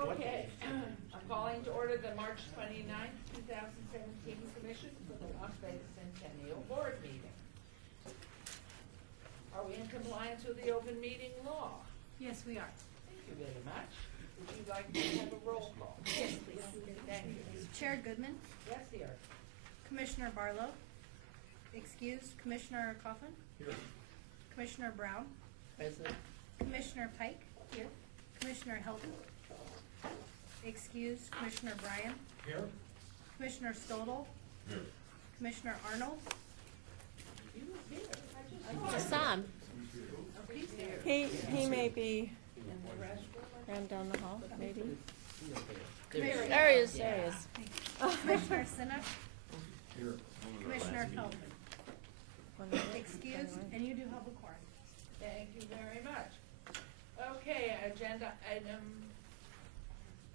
Okay, I'm calling to order the March 29th, 2017 Commission for the Las Vegas Centennial Board meeting. Are we in compliance with the open meeting law? Yes, we are. Thank you very much. Would you like to have a roll call? Yes, please. Thank you. Chair Goodman, Yes, dear. Commissioner Barlow, excused, Commissioner Coffin, Here. Commissioner Brown, Present. Commissioner Pike, here, Commissioner Hilton, excused, Commissioner Bryan, Here. Commissioner Stodel, Here. Commissioner Arnold, You were here. I just Sam, Oh, he's here. he may be In the restroom? ran down the hall, maybe. Commissioner, There he is, there he is. Commissioner Sinnock, Here. Commissioner Feldman, excused, and you do have a quorum. Thank you very much. Okay, agenda item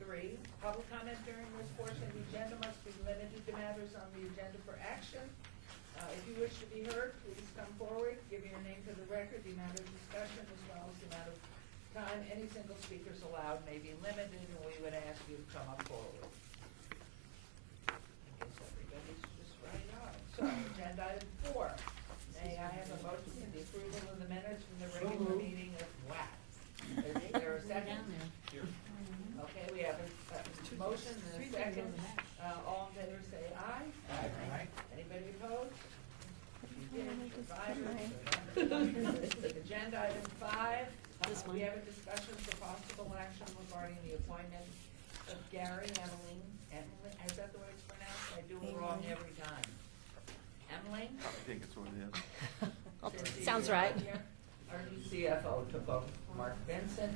3, public comment during this portion of the agenda must be limited to matters on the agenda for action. If you wish to be heard, please come forward, give your name to the record, the amount of discussion as well as the amount of time any single speakers allowed may be limited, and we would ask you to come up forward. I guess everybody's just right on. So, agenda item 4. May I have a motion for the approval of the minutes from the regular meeting of WAC? Is there a second? Okay, we have a motion and a second. All in favor say aye. Aye. Anybody opposed? Agenda item 5, we have a discussion for possible action regarding the appointment of Gary Emmeling. Is that the way it's pronounced? I do it wrong every time. Emmeling? I think it's what it is. Sounds right. Our new CFO took over Mark Vincent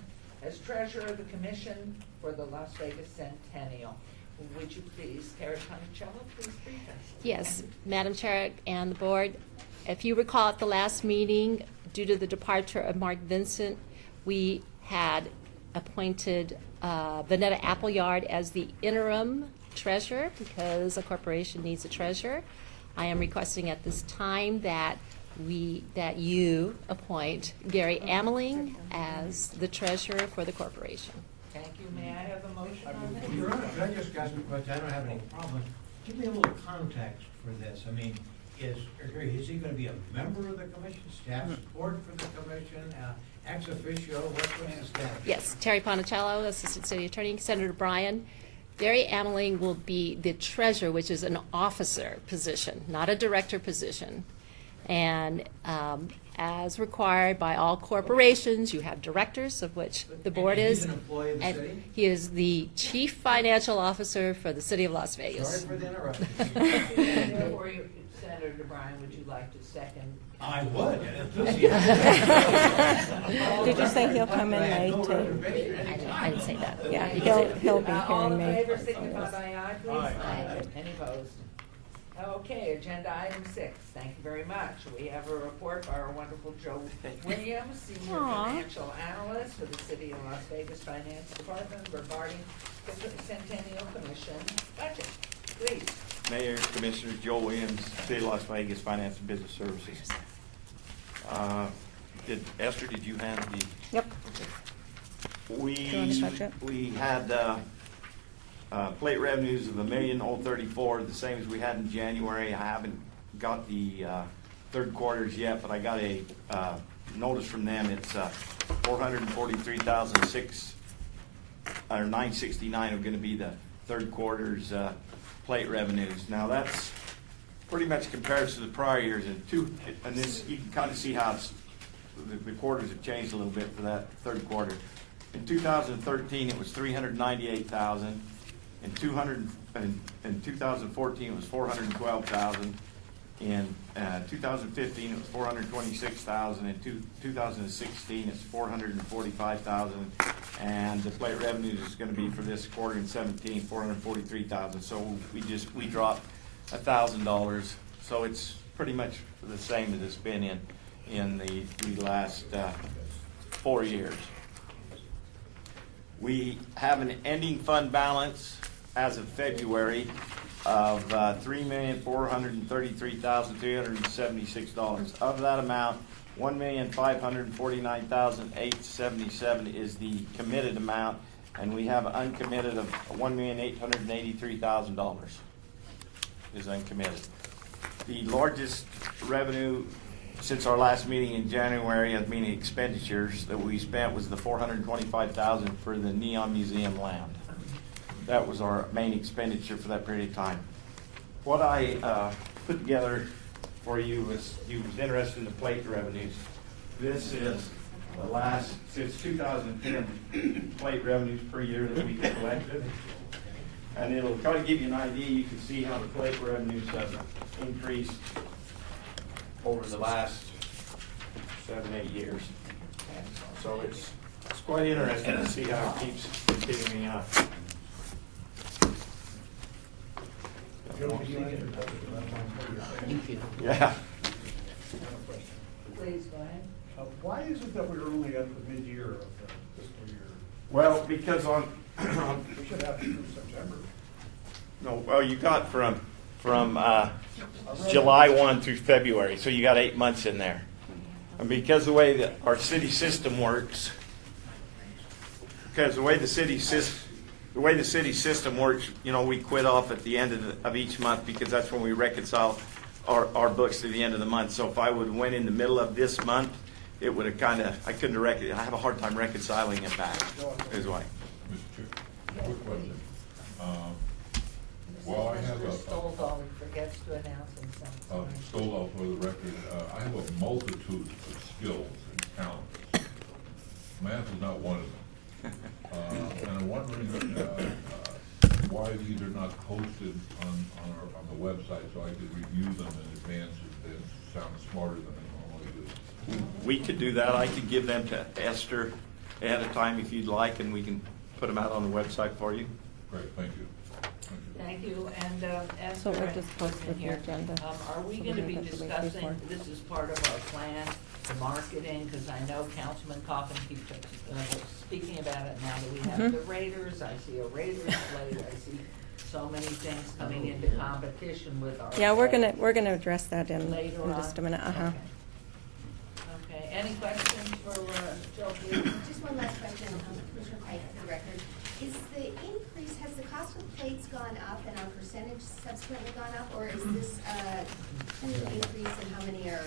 as treasurer of the commission for the Las Vegas Centennial. Would you please, Terry Panicello, please brief us? Yes, Madam Chair and the board, if you recall at the last meeting, due to the departure of Mark Vincent, we had appointed Vanetta Appleyard as the interim treasurer because a corporation needs a treasurer. I am requesting at this time that you appoint Gary Ameling as the treasurer for the corporation. Thank you. May I have a motion on this? Your Honor, could I just ask a question? I don't have any problem. Give me a little context for this. I mean, is he going to be a member of the commission, staff support for the commission, ex officio? What's his status? Yes, Terry Panicello, Assistant City Attorney, Senator Bryan. Gary Ameling will be the treasurer, which is an officer position, not a director position. And as required by all corporations, you have directors, of which the board And is. he's an employee of the and city? he is the chief financial officer for the city of Las Sorry Vegas. for the interruption. Before you, Senator Bryan, would you like to second? I would. Did you say he'll come in late too? I didn't say that. Yeah, Because he'll be All hearing in me. favor, signify by aye, please. Aye. Any opposed? Okay, agenda item 6. Thank you very much. We have a report by our wonderful Joe Williams, Senior Aw. Financial Analyst for the City of Las Vegas Finance Department regarding the Centennial Commission budget. Please. Mayor, Commissioners, Joe Williams, City of Las Vegas Finance and Business Services. Esther, did you have the? Yep. Doing the budget. We had plate revenues of $1,034,034, the same as we had in January. I haven't got the third quarters yet, but I got a notice from them. It's 443,006 or 969 are going to be the third quarter's plate revenues. Now that's pretty much compares to the prior years, and this you can kind of see how the quarters have changed a little bit for that third quarter. In 2013, it was 398,000. In 2014, it was 412,000. In 2015, it was 426,000. In 2016, it's 445,000. And the plate revenue is going to be for this quarter in 17, 443,000. So we dropped $1,000. So it's pretty much the same as it's been in the last 4 years. We have an ending fund balance as of February of $3,433,376. Of that amount, $1,549,877 is the committed amount, And we have uncommitted of $1,883,000 is uncommitted. The largest revenue since our last meeting in January, meaning expenditures that we spent, was the $425,000 for the Neon Museum land. That was our main expenditure for that period of time. What I put together for you was, you was interested in the plate revenues. This is the last, since 2010, plate revenues per year that we collected. And it'll kind of give you an idea. You can see how the plate revenues have increased over the last 7, 8 years. So it's quite interesting to see how it keeps continuing up. Yeah. Please, go ahead. Why is it that we're only at the mid-year of the fiscal year? Well, because on We should have it through September. no, well, you got from July 1 through February, so you got 8 months in there. And because the way that our city system works, the way the city system works, you know, we quit off at the end of each month because that's when we reconcile our books to the end of the month. So if I would went in the middle of this month, it would have kind of, I have a hard time reconciling it back, is why. Mr. Chair, quick question. Well, I have Mr. a, Stoldal forgets to announce himself. Stoll for the record, I have a multitude of skills and talents. Math is not one of them. And I'm wondering why these are not posted on the website so I could review them in advance and sound smarter than I normally do. We could do that. I could give them to Esther ahead of time if you'd like, and we can put them out on the website for you. Great, thank you. Thank you, and So Esther we'll and just post Kristen the here, agenda. are we So gonna we be don't have to wait discussing, before. this is part of our plan, the marketing, because I know Councilman Coffin keeps speaking about it now that we have Mhm. the Raiders. I see a Raiders plate, I see so many things coming into competition with our. Yeah, we're gonna address that in Later just a on? minute, Okay. Okay, any questions for Jill? Just one last question, Commissioner Pike, for the record. Is the increase, has the cost of plates gone up and our percentage subsequently gone up, or is this an increase in how many are?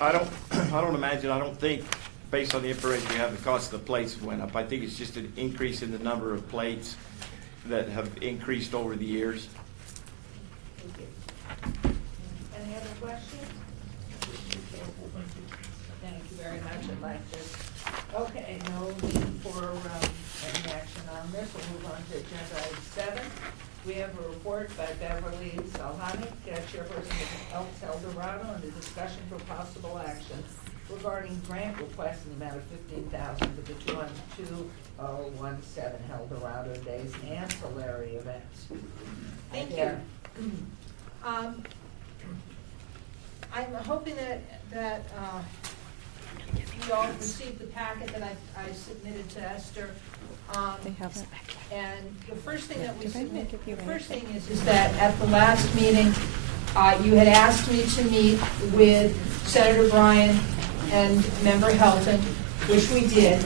I don't imagine, I don't think, based on the information we have, the cost of the plates went up. I think it's just an increase in the number of plates that have increased over the years. Thank you. Any other questions? Thank you very much, I'd like this. Okay, no need for any action on this, we'll move on to agenda item 7. We have a report by Beverly Salhanic, chairperson of Elks El Dorado, and a discussion for possible action regarding grant request in the amount of $15,000 for the 2017 El Dorado Days ancillary events. Thank Yeah. you. I'm hoping that you all received the packet that I submitted to Esther. They haven't. And the first thing that we Did I submit, give you the first thing anything? is that at the last meeting, you had asked me to meet with Senator Bryan and Member Helton, which we did.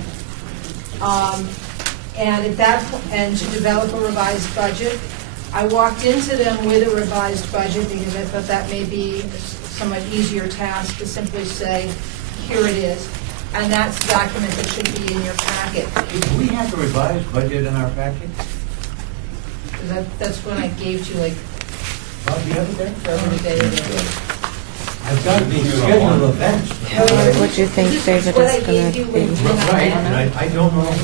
And at that and to develop a revised budget. I walked into them with a revised budget because I thought that may be a somewhat easier task to simply say, here it is. And that's the document that should be in your packet. Do we have a revised budget in our packet? That's when I gave to you like Bob, do you have it there? the other day. I've got the scheduled events. What do you think, This is David, what is I gonna gave you be? when you went out. Right, and I don't know,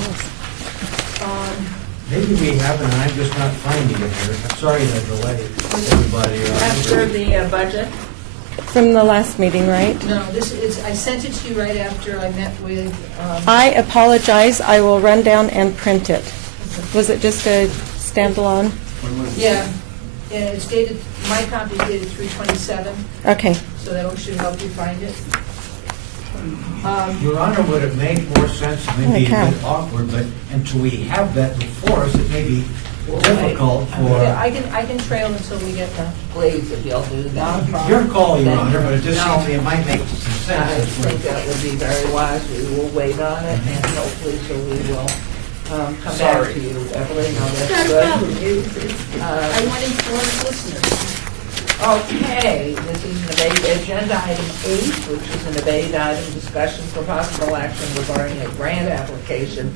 Um, maybe we haven't, and I'm just not finding it here. I'm sorry to delay everybody. After the budget? From the last meeting, right? No, this is, I sent it to you right after I met with, I apologize, I will run down and print it. Was it just a standalone? yeah, it's dated, my copy is dated 3/27, Okay, so that should help you find it. Your Honor, would it make more sense, it may be a bit awkward, but until we have that before us, it may be difficult Yeah, for, I can trail until we get the. Please, if you'll do that. your call, Your Honor, but it just No. seems to me it might make some I sense. think that would be very wise. We will wait on it, and hopefully, so we will come back to you, Evelyn, on this. Not a Good. problem. I want informed listeners. Okay, this is an debate, agenda item 8, which is an debate item, discussion for possible action regarding a grant application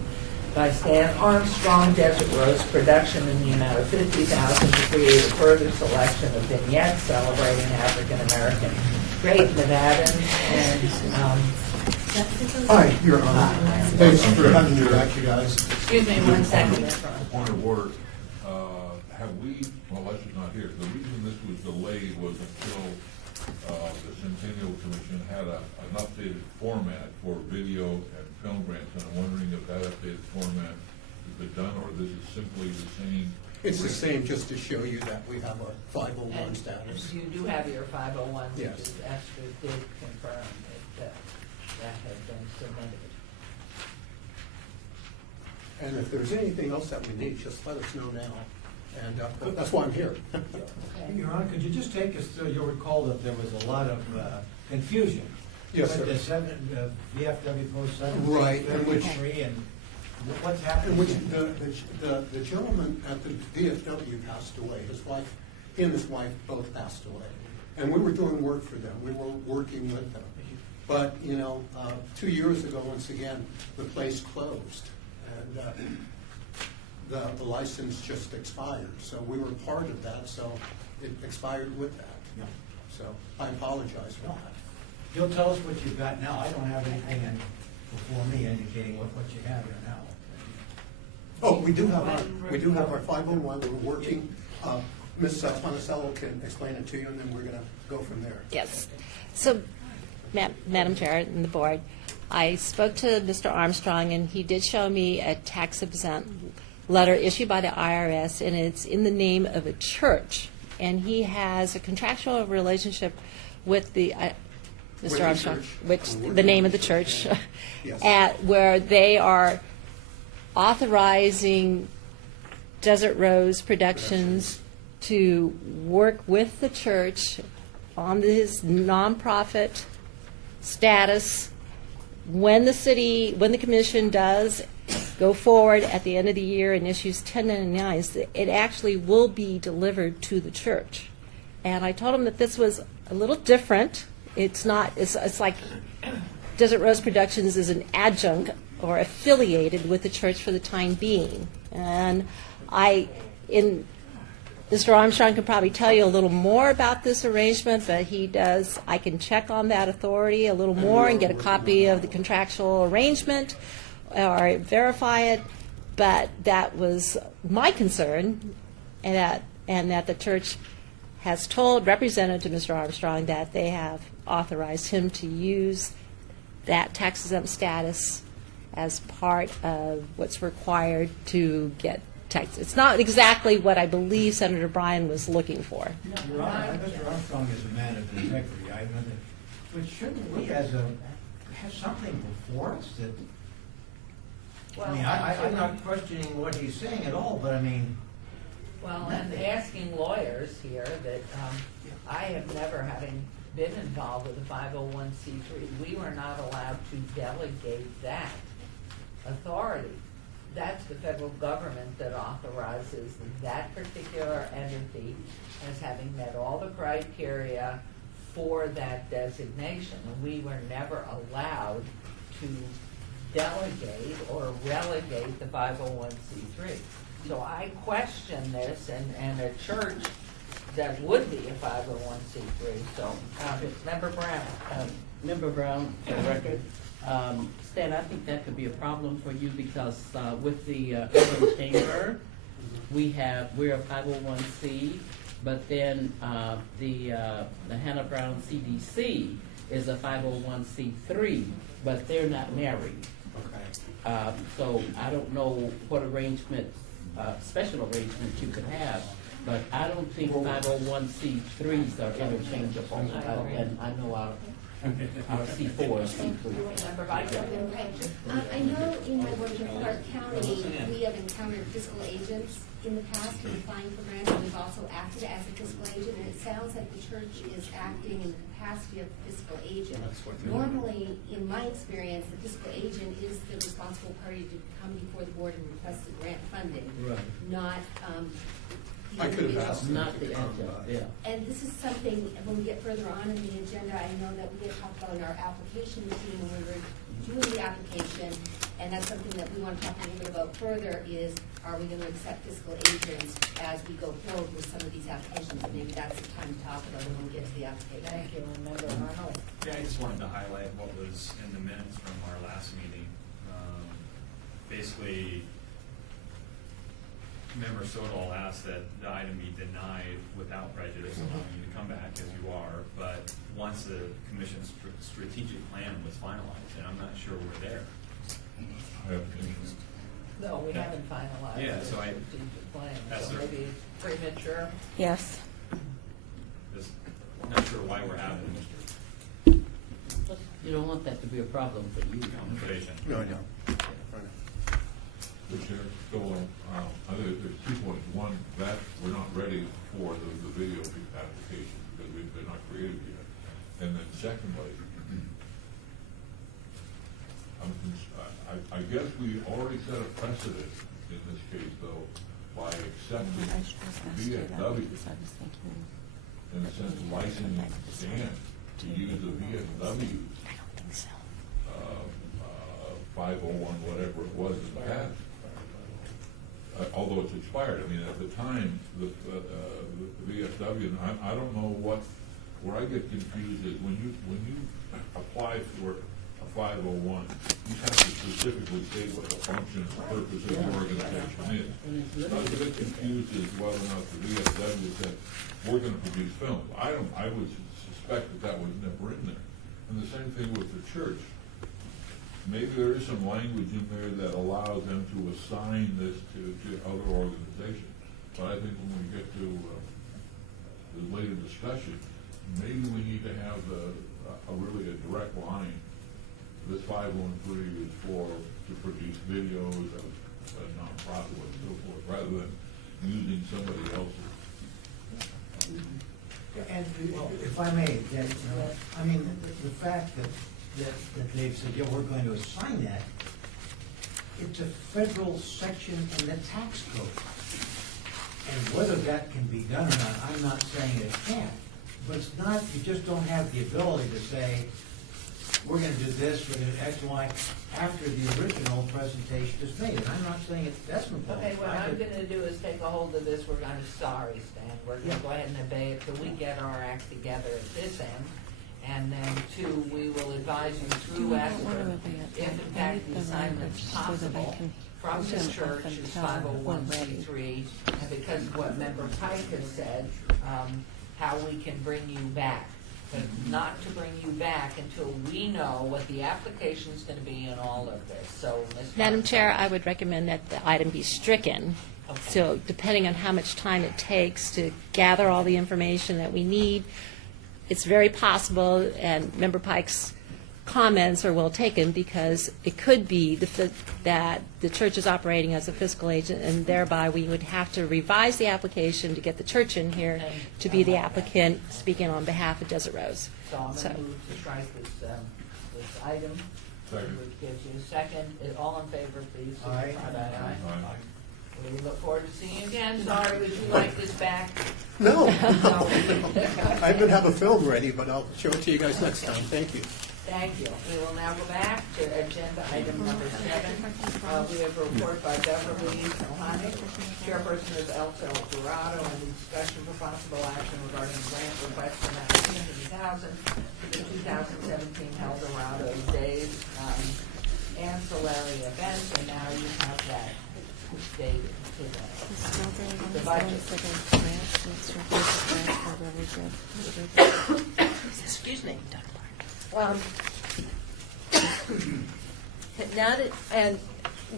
by Stan Armstrong Desert Rose Production in the amount of $50,000 to create a further selection of vignettes celebrating African American Great Nevadans and, Hi, Your Honor. Thanks for having me back, you guys. excuse me one second. Point of order, have we, well, Les is not here, the reason this was delayed was until, the Centennial Commission had an updated format for video and film grants, and I'm wondering if that updated format has been done, or this is simply the same? It's the same, just to show you that we have our 501 And status. you do have your 501, which Yes. is Esther did confirm that that had been submitted. And if there's anything else that we need, just let us know now. And that's why I'm here. Okay. Your Honor, could you just take us through, you'll recall that there was a lot of confusion. Yes, with sir. the VFW Post 7. Right, and which- and what's happened? In which the gentleman at the VFW passed away. His wife, he and his wife both passed away. And we were doing work for them. We were working with them. But, 2 years ago, once again, the place closed. And the license just expired. So we were part of that, so it expired with that. Yeah. So I apologize for that. You'll tell us what you've got now. I don't have anything before me indicating what you have here now. Oh, we do have our 501, we're working. Ms. Ponticello can explain it to you, and then we're going to go from there. Yes. So, Madam Chair and the board, I spoke to Mr. Armstrong, and he did show me a tax-exempt letter issued by the IRS, and it's in the name of a church. And he has a contractual relationship with the, With Mr. the Armstrong, church. which, We're the name of the working with church, the church. Yes. where they are authorizing Desert Rose Productions to work with the church on his nonprofit status. When the commission does go forward at the end of the year and issues 1099s, it actually will be delivered to the church. And I told him that this was a little different. It's like Desert Rose Productions is an adjunct or affiliated with the church for the time being. And Mr. Armstrong can probably tell you a little more about this arrangement, but he does. I can check on that authority a little more and get a copy of the contractual arrangement or verify it. But that was my concern, and that the church has represented to Mr. Armstrong that they have authorized him to use that tax-exempt status as part of what's required to get tax. It's not exactly what I believe Senator Bryan was looking for. Your Honor, Mr. Armstrong is a man of integrity. But shouldn't we have something before us that, I'm not questioning what he's saying at all, but Well, and asking lawyers here that I have never, having been involved with the 501c3, we were not allowed to delegate that authority. That's the federal government that authorizes that particular entity as having met all the criteria for that designation. And we were never allowed to delegate or relegate the 501c3. So I question this, and a church that would be a 501c3. So, Member Brown. Member Brown, for the record, Stan, I think that could be a problem for you because with the urban chamber, we're a 501c, but then the Hannah Brown CDC is a 501c3, but they're not married. Okay. So I don't know what arrangements, special arrangements you could have, but I don't think 501c3s are interchangeable. And I know our C4 and C3. Member Biden. I know in my work in Clark County, we have encountered fiscal agents in the past who applying for grants, and we've also acted as a fiscal agent, and it sounds like the church is acting in the capacity of fiscal agent. That's what they Normally, in my experience, the fiscal agent is the responsible party authority to come before the board and request the grant funding, Right. not, the I could have individual. asked them Not to the come, adjunct, yeah. And this is something, when we get further on in the agenda, I know that we had talked about in our application meeting when we were doing the application, and that's something that we want to talk a little bit about further is, are we going to accept fiscal agents as we go forward with some of these applications? And maybe that's the time to talk about it when we get to the application. Thank you, Member Arnold. Yeah, I just wanted to highlight what was in the minutes from our last meeting. Basically, Member Sodol asked that the item be denied without prejudice, allowing you to come back as you are, but once the commission's strategic plan was finalized, and I'm not sure we're there. I have interest. No, we Yeah. haven't finalized Yeah, the so I- strategic plan, that's so the- maybe it's premature. Yes. Just not sure why we're having You don't want that to be a problem for you. conversation. No, I don't. The chair, so, I think there's 2 points. One, that we're not ready for the video application because they're not created yet. And then secondly, I guess we already set a precedent in this case though, by accepting VFW, in a sense, licensing Dan to use the VFW 501, whatever it was in the past. Although it's expired, I mean, at the time, the VFW, and I don't know where I get confused is when you apply for a 501, you have to specifically state what the function and purpose of the organization is. So I was a bit confused as to whether or not the VFW said, we're gonna produce films. I would suspect that was never in there. And the same thing with the church. Maybe there is some language in there that allows them to assign this to other organizations. But I think when we get to the later discussion, maybe we need to have really a direct line. This 513 is to produce videos of a nonprofit and so forth, rather than using somebody else's. And if I may, then, I mean, the fact that they've said, yeah, we're going to assign that, it's a federal section in the tax code. And whether that can be done or not, I'm not saying it can't. But it's not, you just don't have the ability to say, we're gonna do this, we're gonna do X, Y, after the original presentation is made. And I'm not saying it's decimal. Okay, what I'm gonna do is take a hold of this, we're gonna, sorry, Stan, we're gonna go ahead and obey it till we get our act together at this end. And then 2, we will advise you through ESPER if in fact the assignment's possible from the church is 501c3, and because of what Member Pike has said, how we can bring you back. But not to bring you back until we know what the application's gonna be in all of this, so Ms. Madam Chair, I would recommend that the item be stricken. Okay. So depending on how much time it takes to gather all the information that we need, it's very possible, and Member Pike's comments are well taken, because it could be that the church is operating as a fiscal agent, and thereby we would have to revise the application to get the church in here to be the applicant, speaking on behalf of Desert Rose. So I'm gonna move to strike this item. Second. Which gives you a second. All in favor, please? Aye. Aye. Aye. We look forward to seeing you again. Sorry, would you like this back? No, No. I even have a film ready, but I'll show it to you guys next time. Thank you. Thank you. We will now go back to agenda item number 7. We have a report by Beverly Ohanic, chairperson of Elsa El Dorado, and the discussion for possible action regarding grant request for $950,000 for the 2017 El Dorado Days ancillary event, and now you have that dated to the budget. Excuse me. Now that, and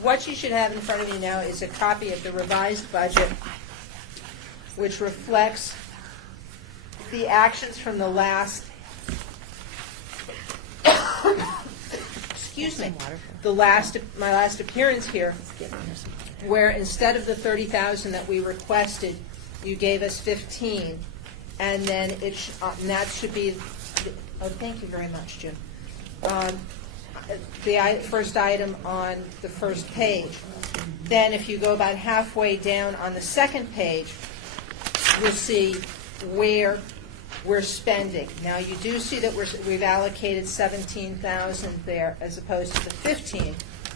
what you should have in front of you now is a copy of the revised budget, which reflects the actions from the last, excuse me, my last appearance here, where instead of the 30,000 that we requested, you gave us 15, and then and that should be. Oh, thank you very much, Jim. first item on the first page. Then if you go about halfway down on the second page, you'll see where we're spending. Now, you do see that we've allocated 17,000 there as opposed to the 15,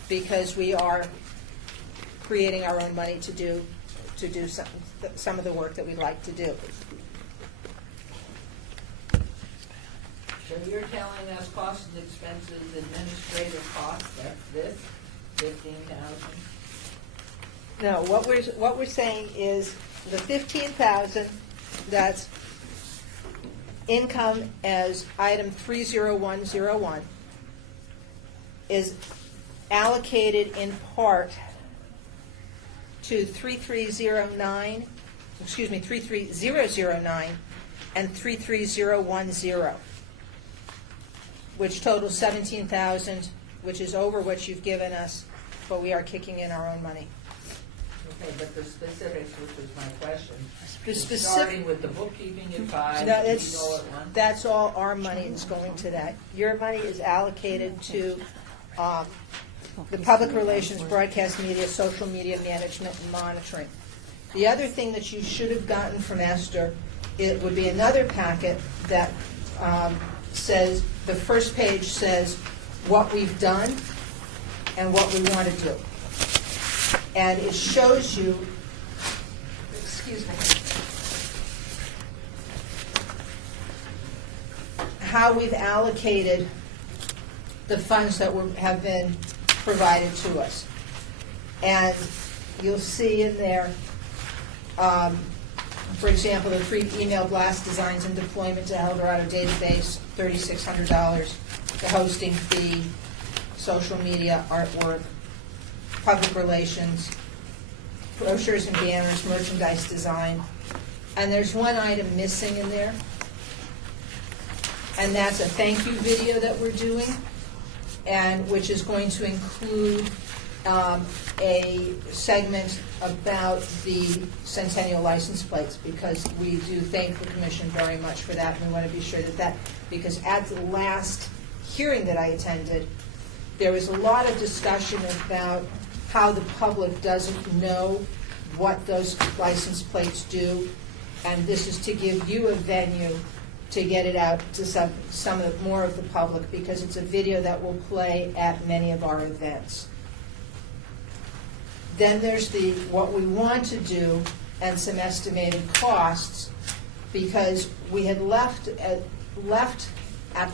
because we are creating our own money to do some of the work that we'd like to do. So you're telling us costs and expenses, administrative costs, that's this, 15,000? No, what we're saying is the 15,000, that's income as item 30101, is allocated in part to 3309 and 33010, which totals 17,000, which is over what you've given us, but we are kicking in our own money. Okay, but the specifics, which was my question, The specific- starting with the bookkeeping at 5, No, we it's, go at 1? that's all our money is going to that. Your money is allocated to the public relations, broadcast media, social media management, and monitoring. The other thing that you should have gotten from Esther, it would be another packet that says, the first page says what we've done and what we want to do. And it shows you, excuse me, how we've allocated the funds that have been provided to us. And you'll see in there, for example, the free email blast designs and deployment to Eldorado database, $3,600, the hosting fee, social media, artwork, public relations, brochures and banners, merchandise design. And there's one item missing in there, and that's a thank you video that we're doing, and which is going to include a segment about the Centennial license plates, because we do thank the commission very much for that, and we want to be sure that, because at the last hearing that I attended, there was a lot of discussion about how the public doesn't know what those license plates do, and this is to give you a venue to get it out to more of the public, because it's a video that will play at many of our events. Then there's what we want to do and some estimated costs, because we had left at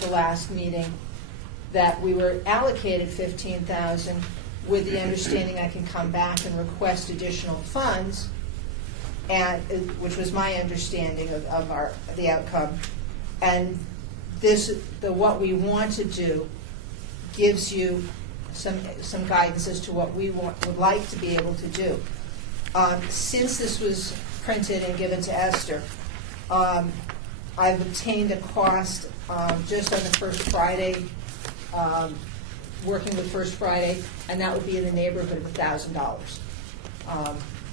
the last meeting that we were allocated 15,000 with the understanding I can come back and request additional funds, and which was my understanding of the outcome. And what we want to do gives you some guidance as to what we would like to be able to do. Since this was printed and given to Esther, I've obtained a cost just on the First Friday, working with First Friday, and that would be in the neighborhood of $1,000,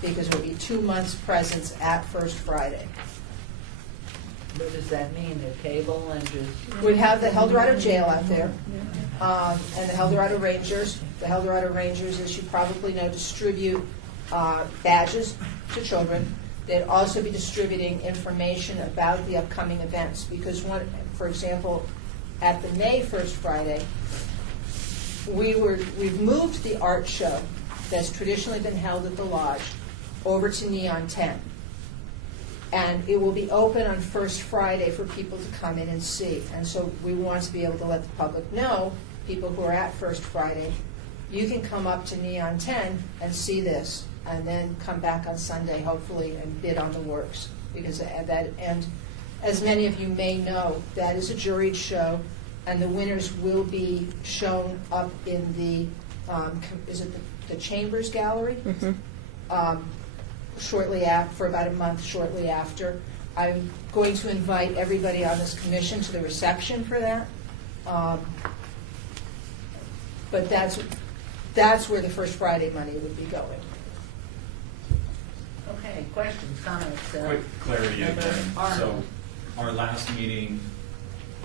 because it would be 2 months' presence at First Friday. What does that mean, the cable and just? We have the Eldorado jail out there, and the Eldorado Rangers. The Eldorado Rangers, as you probably know, distribute badges to children. They'd also be distributing information about the upcoming events, because for example, at the May First Friday, we've moved the art show that's traditionally been held at the lodge over to Neon 10. And it will be open on First Friday for people to come in and see. And so we want to be able to let the public know, people who are at First Friday, you can come up to Neon 10 and see this, and then come back on Sunday, hopefully, and bid on the works. Because and as many of you may know, that is a juried show, and the winners will be shown up in the, is it the Chambers Gallery? Mm-hmm. Shortly after, for about a month shortly after. I'm going to invite everybody on this commission to the reception for that. But that's where the First Friday money would be going. Okay, questions, comments? Quick clarity Member again. Arnold. So, our last meeting,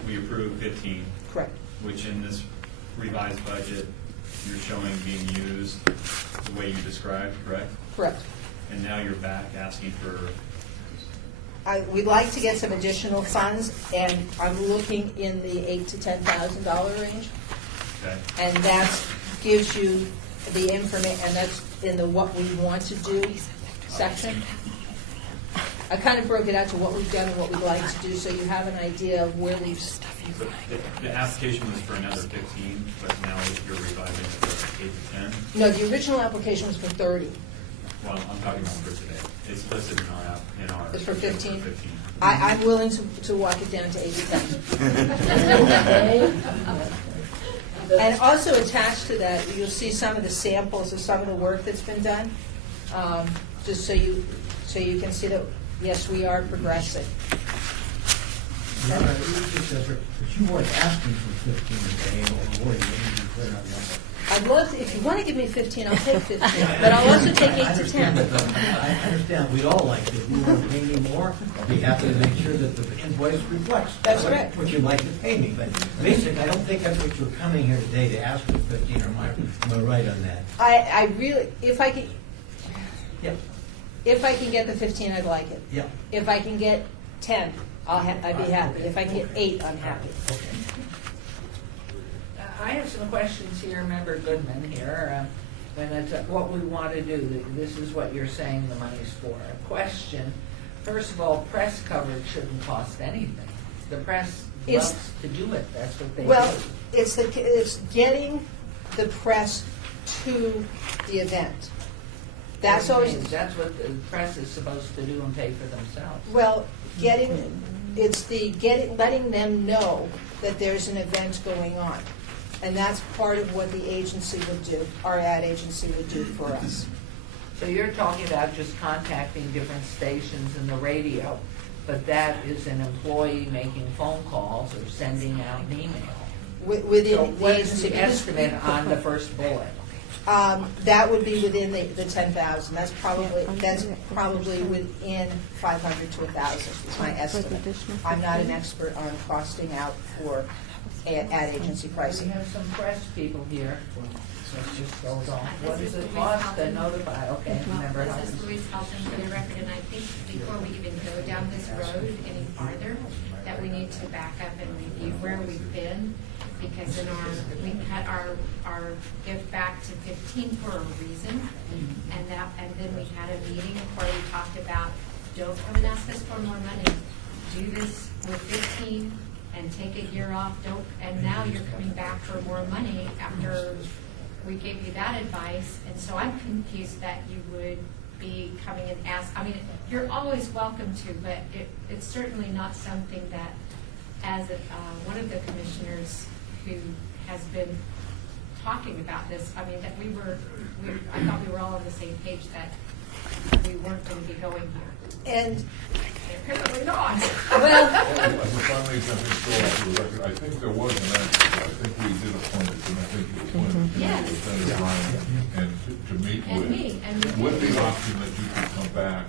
we approved 15, Correct. which in this revised budget, you're showing being used the way you described, correct? Correct. And now you're back asking for, We'd like to get some additional funds, and I'm looking in the $8,000 to $10,000 range. okay, And that gives you the information, and that's in the what we want to do section. I kind of broke it out to what we've done and what we'd like to do, so you have an idea of where we've. but the application was for another 15, but now you're revising it for 8 to 10? No, the original application was for 30. Well, I'm talking about for today. It's listed in our app, in our. It's for 15? 15. I'm willing to walk it down to 8 to 10. And also attached to that, you'll see some of the samples of some of the work that's been done, just so you can see that, yes, we are progressing. But you weren't asking for 15 today, or were you? Let me be clear on that. I'd love, if you want to give me 15, I'll take 15, but I'll also take 8 to 10. I understand, we'd all like to, if you want to pay me more, I'd be happy to make sure that the invoice reflects. That's what- right. What you'd like to pay me, but basically, I don't think that's what you're coming here today to ask for 15, or am I right on that? I really, if I can, Yep. if I can get the 15, I'd like it. Yep. If I can get 10, I'd be happy. If I can get 8, I'm happy. Okay. I have some questions here, Member Goodman here, when it's what we want to do. This is what you're saying the money's for. A question, first of all, press coverage shouldn't cost anything. The press It's- loves to do it, that's what they do. Well, it's getting the press to the event. That's always, That's what the press is supposed to do and pay for themselves. well, letting them know that there's an event going on. And that's part of what the agency would do, our ad agency would do for us. So you're talking about just contacting different stations in the radio, but that is an employee making phone calls or sending out an email. Within So the what is agency. the estimate on the first bullet? That would be within the 10,000. That's probably within 500 to 1,000, is my estimate. I'm not an expert on costing out for ad agency We pricing. have some press people here. Let's just hold on. What does it cost to notify? Okay, remember how This is Louise Halton for the record, and I think before we even go down this road any farther, that we need to back up and review where we've been, because in we cut our gift back to 15 for a reason, and then we had a meeting where we talked about, don't come and ask us for more money, do this with 15 and take a year off, and now you're coming back for more money after we gave you that advice, and so I'm confused that you would be coming and you're always welcome to, but it's certainly not something that, as one of the commissioners who has been talking about this, that I thought we were all on the same page that we weren't going to be going here. And apparently not. Well, If I may jump in, still off the record, I think there was an answer. I think we did appoint it, and I think you appointed Yes. Senator Ryan and to meet And with. me, and we With did. the option that you could come back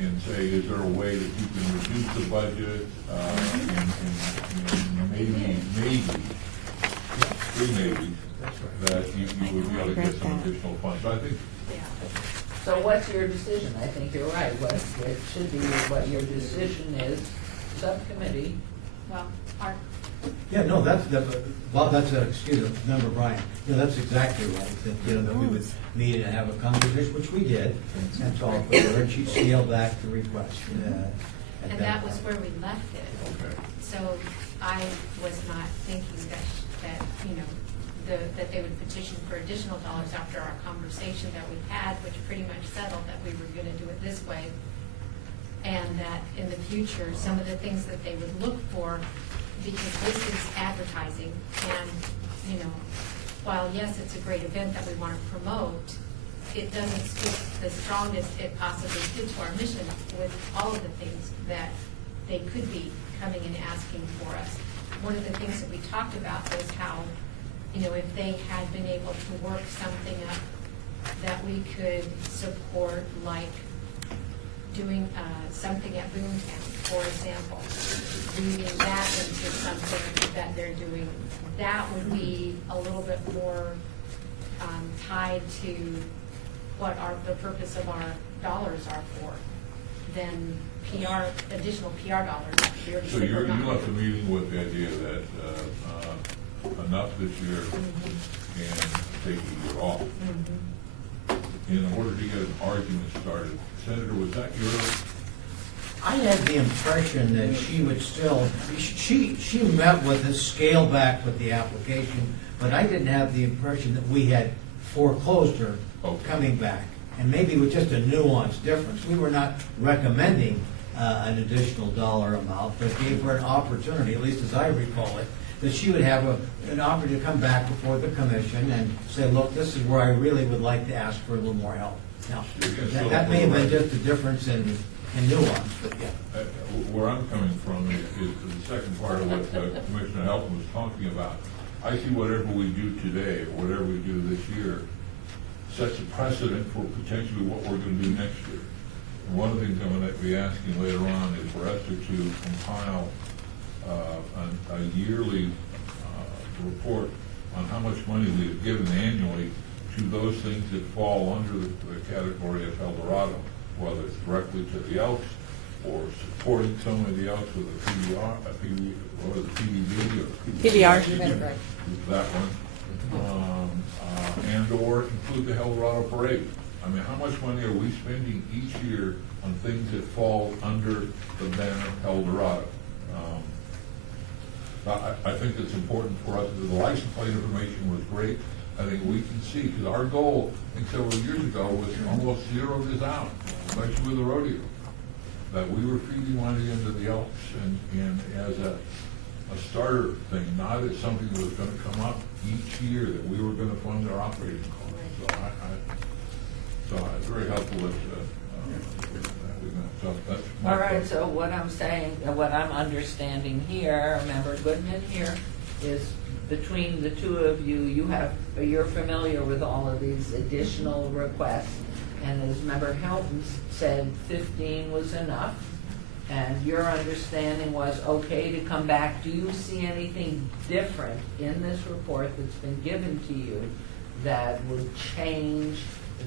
and say, is there a way that you can reduce the budget, and maybe, three maybes, that you would be able to get some additional funds. So I think So what's your decision? I think you're right. It should be what your decision is, subcommittee. Well, our, Yeah, no, excuse me, Member Bryan, that's exactly right, that we would meet and have a conversation, which we did, and talk with her, and she scaled back the request. and that was where we left it. Okay. So I was not thinking that they would petition for additional dollars after our conversation that we had, which pretty much settled that we were gonna do it this way. And that in the future, some of the things that they would look for, because this is advertising, and, while yes, it's a great event that we wanna promote, it doesn't speak the strongest it possibly could to our mission with all of the things that they could be coming and asking for us. One of the things that we talked about was how, if they had been able to work something up that we could support, like doing something at Boomtown, for example, weaving that into something that they're doing, that would be a little bit more tied to what the purpose of our dollars are for than PR, additional PR dollars. So you left the meeting with the idea that enough this year and take a year off. In order to get an argument started, Senator, was that your? I had the impression that she would still, she met with us, scale back with the application, but I didn't have the impression that we had foreclosed her coming back. And maybe with just a nuanced difference. We were not recommending an additional dollar amount, but gave her an opportunity, at least as I recall it, that she would have an opportunity to come back before the commission and say, look, this is where I really would like to ask for a little more help. Now, that may have been just a difference in nuance, but yeah. Where I'm coming from is the second part of what Commissioner Helton was talking about. I see whatever we do today, or whatever we do this year, sets a precedent for potentially what we're going to do next year. And one of the things I'm going to be asking later on is for us to compile a yearly report on how much money we have given annually to those things that fall under the category of El Dorado, whether it's directly to the Elks or supporting some of the Elks with a PBR, or the PBB or PBR. That one. And or include the El Dorado Parade. I mean, how much money are we spending each year on things that fall under the banner El Dorado? I think it's important for us, the license plate information was great. I think we can see, because our goal, I think several years ago, was to almost zero this out, especially with the rodeo. That we were feeding money into the Elks and as a starter thing, not as something that was gonna come up each year that we were gonna fund their operating costs. So it's very helpful that, so that's my All right, question. so what I'm saying, what I'm understanding here, Member Goodman here, is between the two of you, you're familiar with all of these additional requests. And as Member Helton said, 15 was enough. And your understanding was okay to come back. Do you see anything different in this report that's been given to you that would change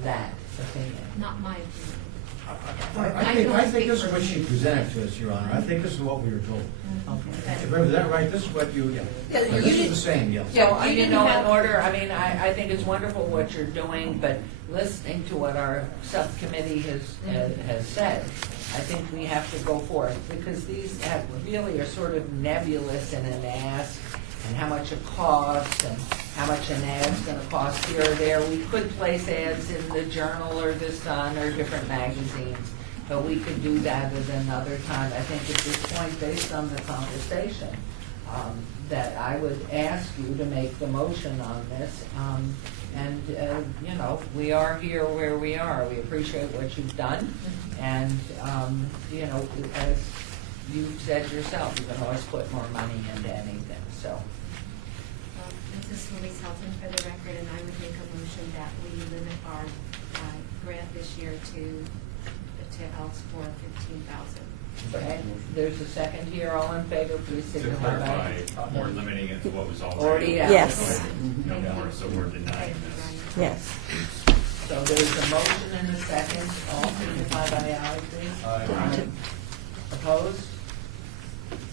that opinion? Not my opinion. I think this is what she presented to us, Your Honor. I think this is what we were told. Okay. Remember that, right? This is what you, Yeah, you this is didn't- the same, yes. So, You you didn't know, have- in order, I mean, I think it's wonderful what you're doing, but listening to what our subcommittee has said, I think we have to go forth, because these really are sort of nebulous in an ask, and how much it costs, and how much an ad's gonna cost here or there. We could place ads in the Journal or the Sun or different magazines, but we could do that at another time. I think at this point, based on the conversation, that I would ask you to make the motion on this. And, you know, we are here where we are. We appreciate what you've done. And, you know, as you said yourself, you can always put more money into anything, so. This is Louise Helton for the record, and I would make a motion that we limit our grant this year to Elks for $15,000. Okay, there's a second here. All in favor, please To signify clarify, by. we're limiting it to what was Already already. out. Yes. No more, so we're denying this. Yes. So there's a motion and a second. All signify by aye, please. Aye. Opposed?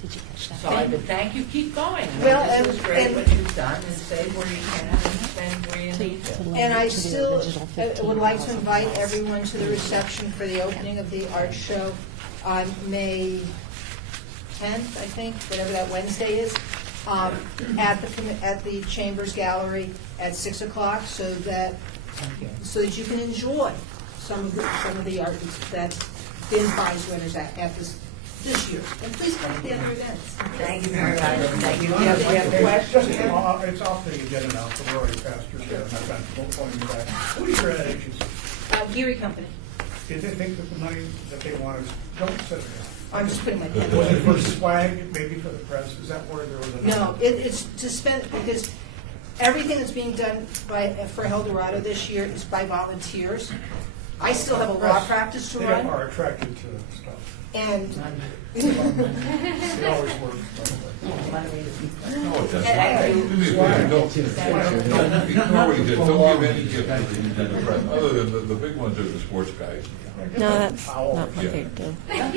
Did you catch that? So I would thank you, keep going. I mean, Well, this and- is great and- what you've done, and save where you can, and spend where you need to. And I still would like to invite everyone to the reception for the opening of the art show on May 10th, I think, whatever that Wednesday is, at the Chambers Gallery at 6 o'clock, so that you can enjoy some of the art that's been prize winners at this year. And please come to the other events. Thank you very much. Thank you. We have a question? It's off the agenda now, so we're already past your turn. I've got no point in that. Who is your ad agency? Geary Company. Did they think that the money that they want is, don't sit there. I'm just putting my pen. Was it for swag, maybe for the press? Is that where there was a? No, it's to spend, because everything that's being done for El Dorado this year is by volunteers. I still have a law practice to They run, are attracted to stuff. and It always works. No, it doesn't. And- Do me a favor, don't ignore what he did, don't give any gift to the president, other than the big ones are the sports guys. No, that's not what Yeah. they do. I don't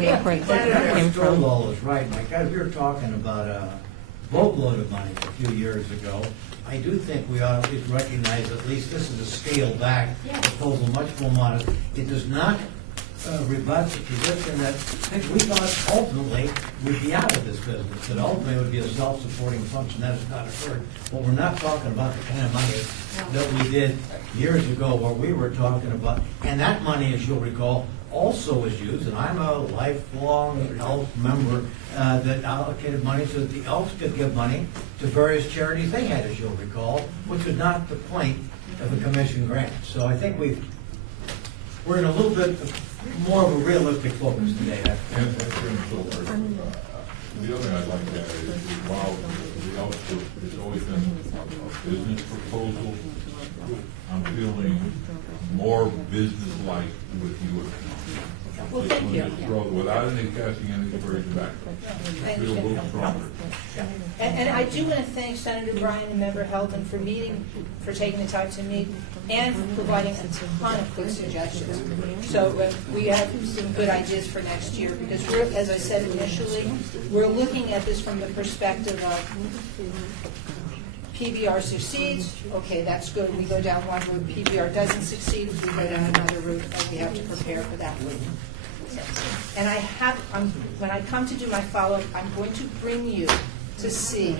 know where that came from. Stovall is right, Mike. As we were talking about a boatload of money a few years ago, I do think we ought to at least recognize at least this is a scaled back proposal, much more modest. It does not rebut the position that I think we thought ultimately we'd be out of this business, that ultimately it would be a self-supporting function. That has not occurred. But we're not talking about the kind of money that we did years ago where we were talking about, and that money, as you'll recall, also was used, and I'm a lifelong ELF member that allocated money so that the ELFs could give money to various charities they had, as you'll recall, which was not the point of a commission grant. So I think we're in a little bit more of a realistic focus today. And so, the other thing I'd like to add is, while the output has always been a business proposal, I'm feeling more business-like with you. Well, thank you. Without any casting any aspersions back. I Feel a little stronger. And I do want to thank Senator Bryan and Member Heldon for taking the time to meet and for providing a ton of good suggestions. So we have some good ideas for next year because we're, as I said initially, we're looking at this from the perspective of PBR succeeds, okay, that's good. We go down one route. PBR doesn't succeed, we go down another route, and we have to prepare for that. And when I come to do my follow-up, I'm going to bring you to see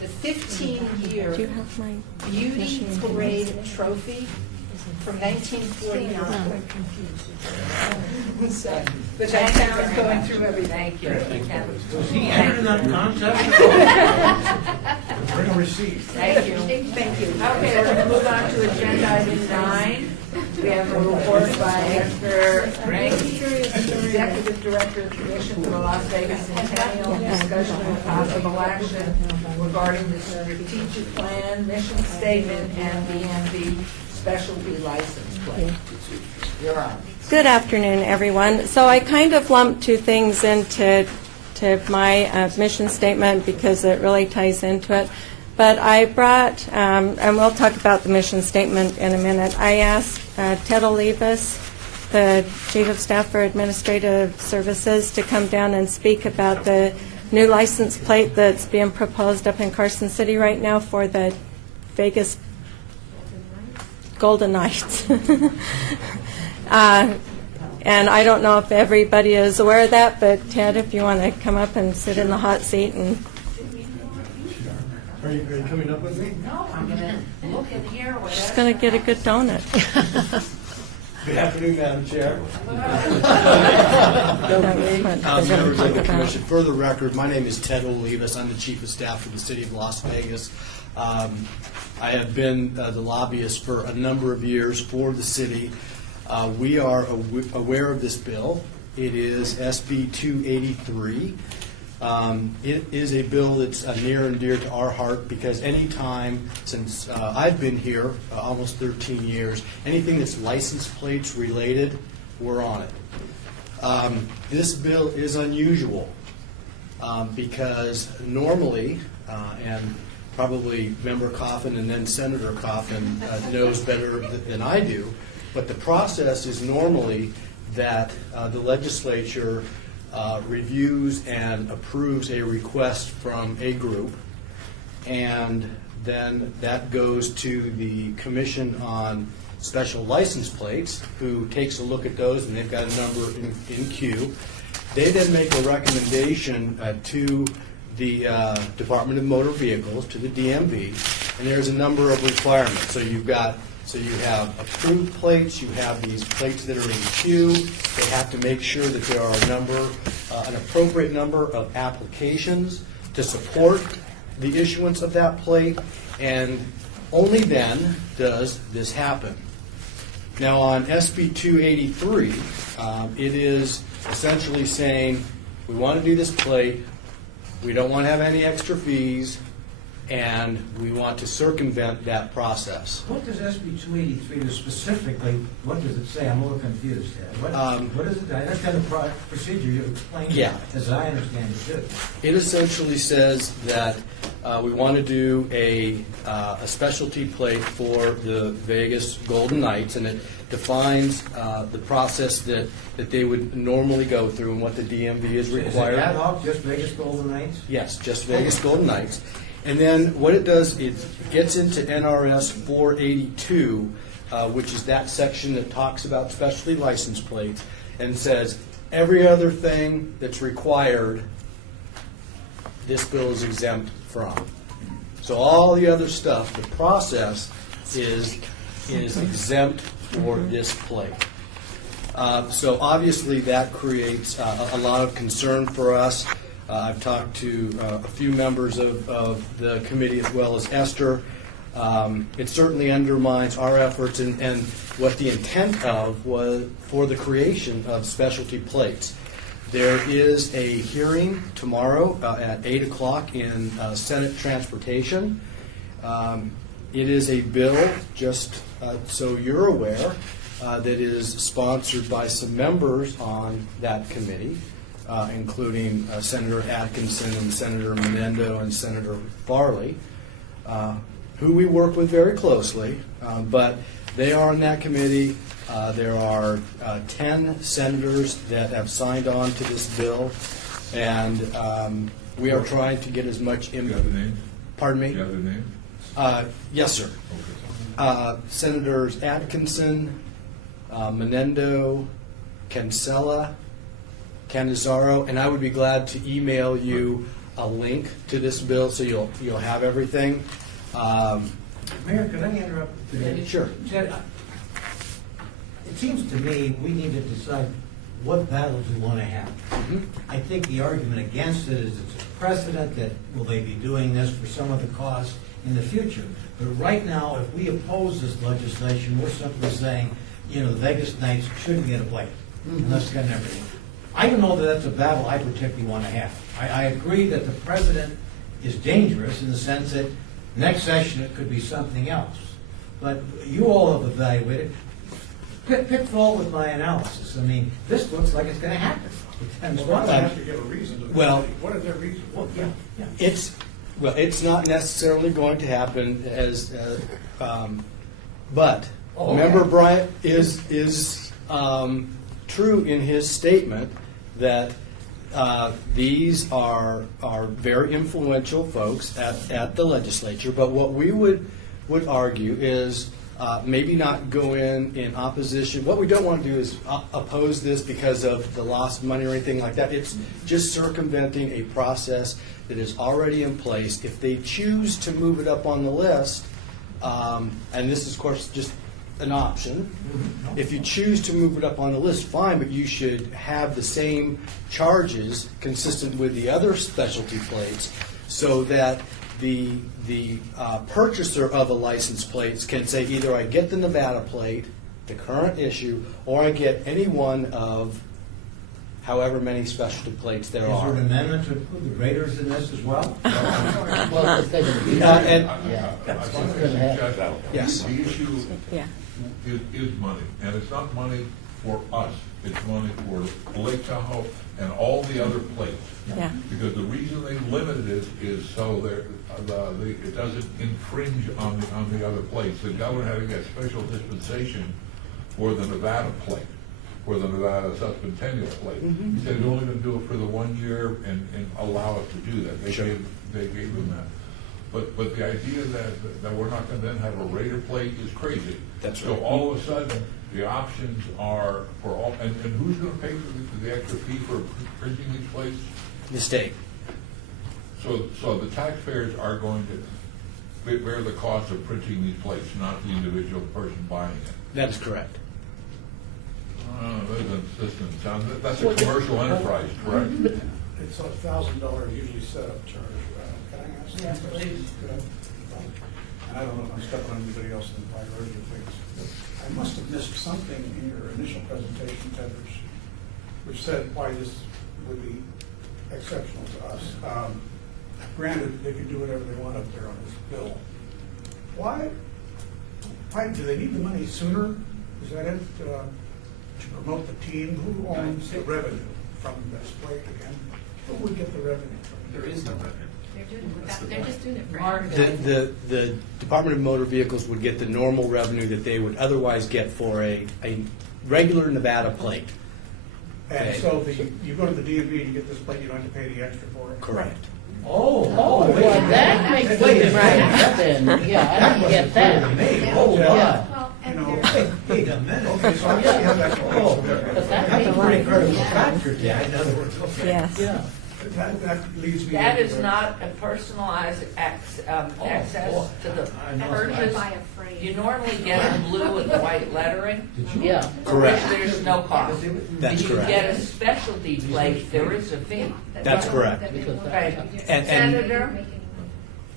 the 15-year Do you have my Beauty Parade Trophy from 1949. So, which I found going through everything. Thank you. Was he entered in that contest? Bring a receipt. Thank you. Thank you. Okay, we're going to move on to agenda item 9. We have a report by Mr. Rank, Executive Director of the Commission for the Las Vegas Centennial, discussion of possible action regarding the strategic plan, mission statement, and DMV specialty license plate. You're on. Good afternoon, everyone. So I kind of lumped two things into my mission statement because it really ties into it. But I brought, and we'll talk about the mission statement in a minute, I asked Ted Olivas, the Chief of Staff for Administrative Services, to come down and speak about the new license plate that's being proposed up in Carson City right now for the Vegas Golden Knights. And I don't know if everybody is aware of that, but Ted, if you want to come up and sit in the hot seat and... Are you coming up with me? No, I'm going to look in here. She's going to get a good donut. Good afternoon, Madam Chair. Members of the Commission, for the record, my name is Ted Olivas. I'm the Chief of Staff for the City of Las Vegas. I have been the lobbyist for a number of years for the city. We are aware of this bill. It is SB 283. It is a bill that's near and dear to our heart because any time since I've been here, almost 13 years, anything that's license plates related, we're on it. This bill is unusual because normally, and probably Member Coffin and then Senator Coffin knows better than I do, but the process is normally that the legislature reviews and approves a request from a group, and then that goes to the Commission on Special License Plates, who takes a look at those, and they've got a number in queue. They then make a recommendation to the Department of Motor Vehicles, to the DMV, and there's a number of requirements. So you have approved plates, you have these plates that are in queue. They have to make sure that there are an appropriate number of applications to support the issuance of that plate, and only then does this happen. Now on SB 283, it is essentially saying, we want to do this plate, we don't want to have any extra fees, and we want to circumvent that process. What does SB 283 do specifically, what does it say? I'm a little confused there. What is it? That's kind of procedure you explained, Yeah. as I understand it, too. It essentially says that we want to do a specialty plate for the Vegas Golden Knights, and it defines the process that they would normally go through and what the DMV is required. Is it ad hoc, just Vegas Golden Knights? Yes, just Vegas Golden Knights. And then what it does, it gets into NRS 482, which is that section that talks about specialty license plates, and says every other thing that's required, this bill is exempt from. So all the other stuff, the process is exempt for this plate. So obviously that creates a lot of concern for us. I've talked to a few members of the committee as well as Esther. It certainly undermines our efforts and what the intent of was for the creation of specialty plates. There is a hearing tomorrow at 8 o'clock in Senate Transportation. It is a bill, just so you're aware, that is sponsored by some members on that committee, including Senator Atkinson and Senator Menendo and Senator Farley, who we work with very closely, but they are in that committee. There are 10 senators that have signed on to this bill, and we are trying to get as much Do you have the names? Pardon me? Do you have the names? Yes, sir. Senators Atkinson, Menendo, Cancella, Canizaro, and I would be glad to email you a link to this bill so you'll have everything. Mayor, could I interrupt? Sure. Ted, it seems to me we need to decide what battles we want to have. I think the argument against it is it's a precedent that will they be doing this for some of the costs in the future. But right now, if we oppose this legislation, we're simply saying, the Vegas Knights shouldn't get a plate unless they're everything. I don't know that that's a battle I particularly want to have. I agree that the president is dangerous in the sense that next session it could be something else. But you all have evaluated. Pick fault with my analysis. I mean, this looks like it's going to happen. And Well, one has to give a reason to. Well- What is their reason? Well, yeah. It's not necessarily going to happen but Oh, okay. Member Bryant is true in his statement that these are very influential folks at the legislature. But what we would argue is maybe not go in opposition. What we don't want to do is oppose this because of the loss of money or anything like that. It's just circumventing a process that is already in place. If they choose to move it up on the list, and this is, of course, just an option. If you choose to move it up on the list, fine, but you should have the same charges consistent with the other specialty plates so that the purchaser of a license plate can say either I get the Nevada plate, the current issue, or I get any one of however many specialty plates there Is are. there an amendment to include the Raiders in this as well? Well, it's gonna be- And- It's gonna happen. Yes. The issue Yeah. is money, and it's not money for us, it's money for Lake Tahoe and all the other plates. Yeah. Because the reason they limited it is so it doesn't infringe on the other plates. The governor had to get special dispensation for the Nevada plate, for the Nevada Centennial plate. He said he's only gonna do it for the 1 year and allow us to do that. They gave him that. But the idea that we're not gonna then have a Raider plate is crazy. That's So right. all of a sudden, the options are for all, and who's gonna pay for the extra fee for printing these plates? The state. So the taxpayers are going to bear the cost of printing these plates, not the individual person buying it. That is correct. That's a commercial enterprise, correct? It's $1,000 usually setup charge. Can I ask? Yes, please. I don't know if I'm stepping on anybody else in the priority of things. I must have missed something in your initial presentation, Tedros, which said why this would be exceptional to us. granted, they can do whatever they want up there on this bill. Why do they need the money sooner? Is that it, to promote the team? Who owns the revenue from this plate again? Who would get the revenue from it? There is no revenue. They're just doing it for The Department of Motor Vehicles would get the normal revenue that they would otherwise get for a regular Nevada plate. And Okay. so you go to the DMV to get this plate, you don't have to pay the extra for it? Correct. Oh, well, that makes it right. Then, yeah, I can get that. Hold Yeah. on. Well, You and know, they're, Wait a minute. okay, so I see how that's Oh, going. that's a pretty credible factor, yeah, in other words. Yes. Yeah. That leads me. That is into- not a personalized access boy. to the I know. purchase. buy a frame. You normally get it in blue with the white lettering, Yeah. for which Correct. there's no cost. That's If you correct. get a specialty plate, there is a fee. That's correct. Right. And- Senator,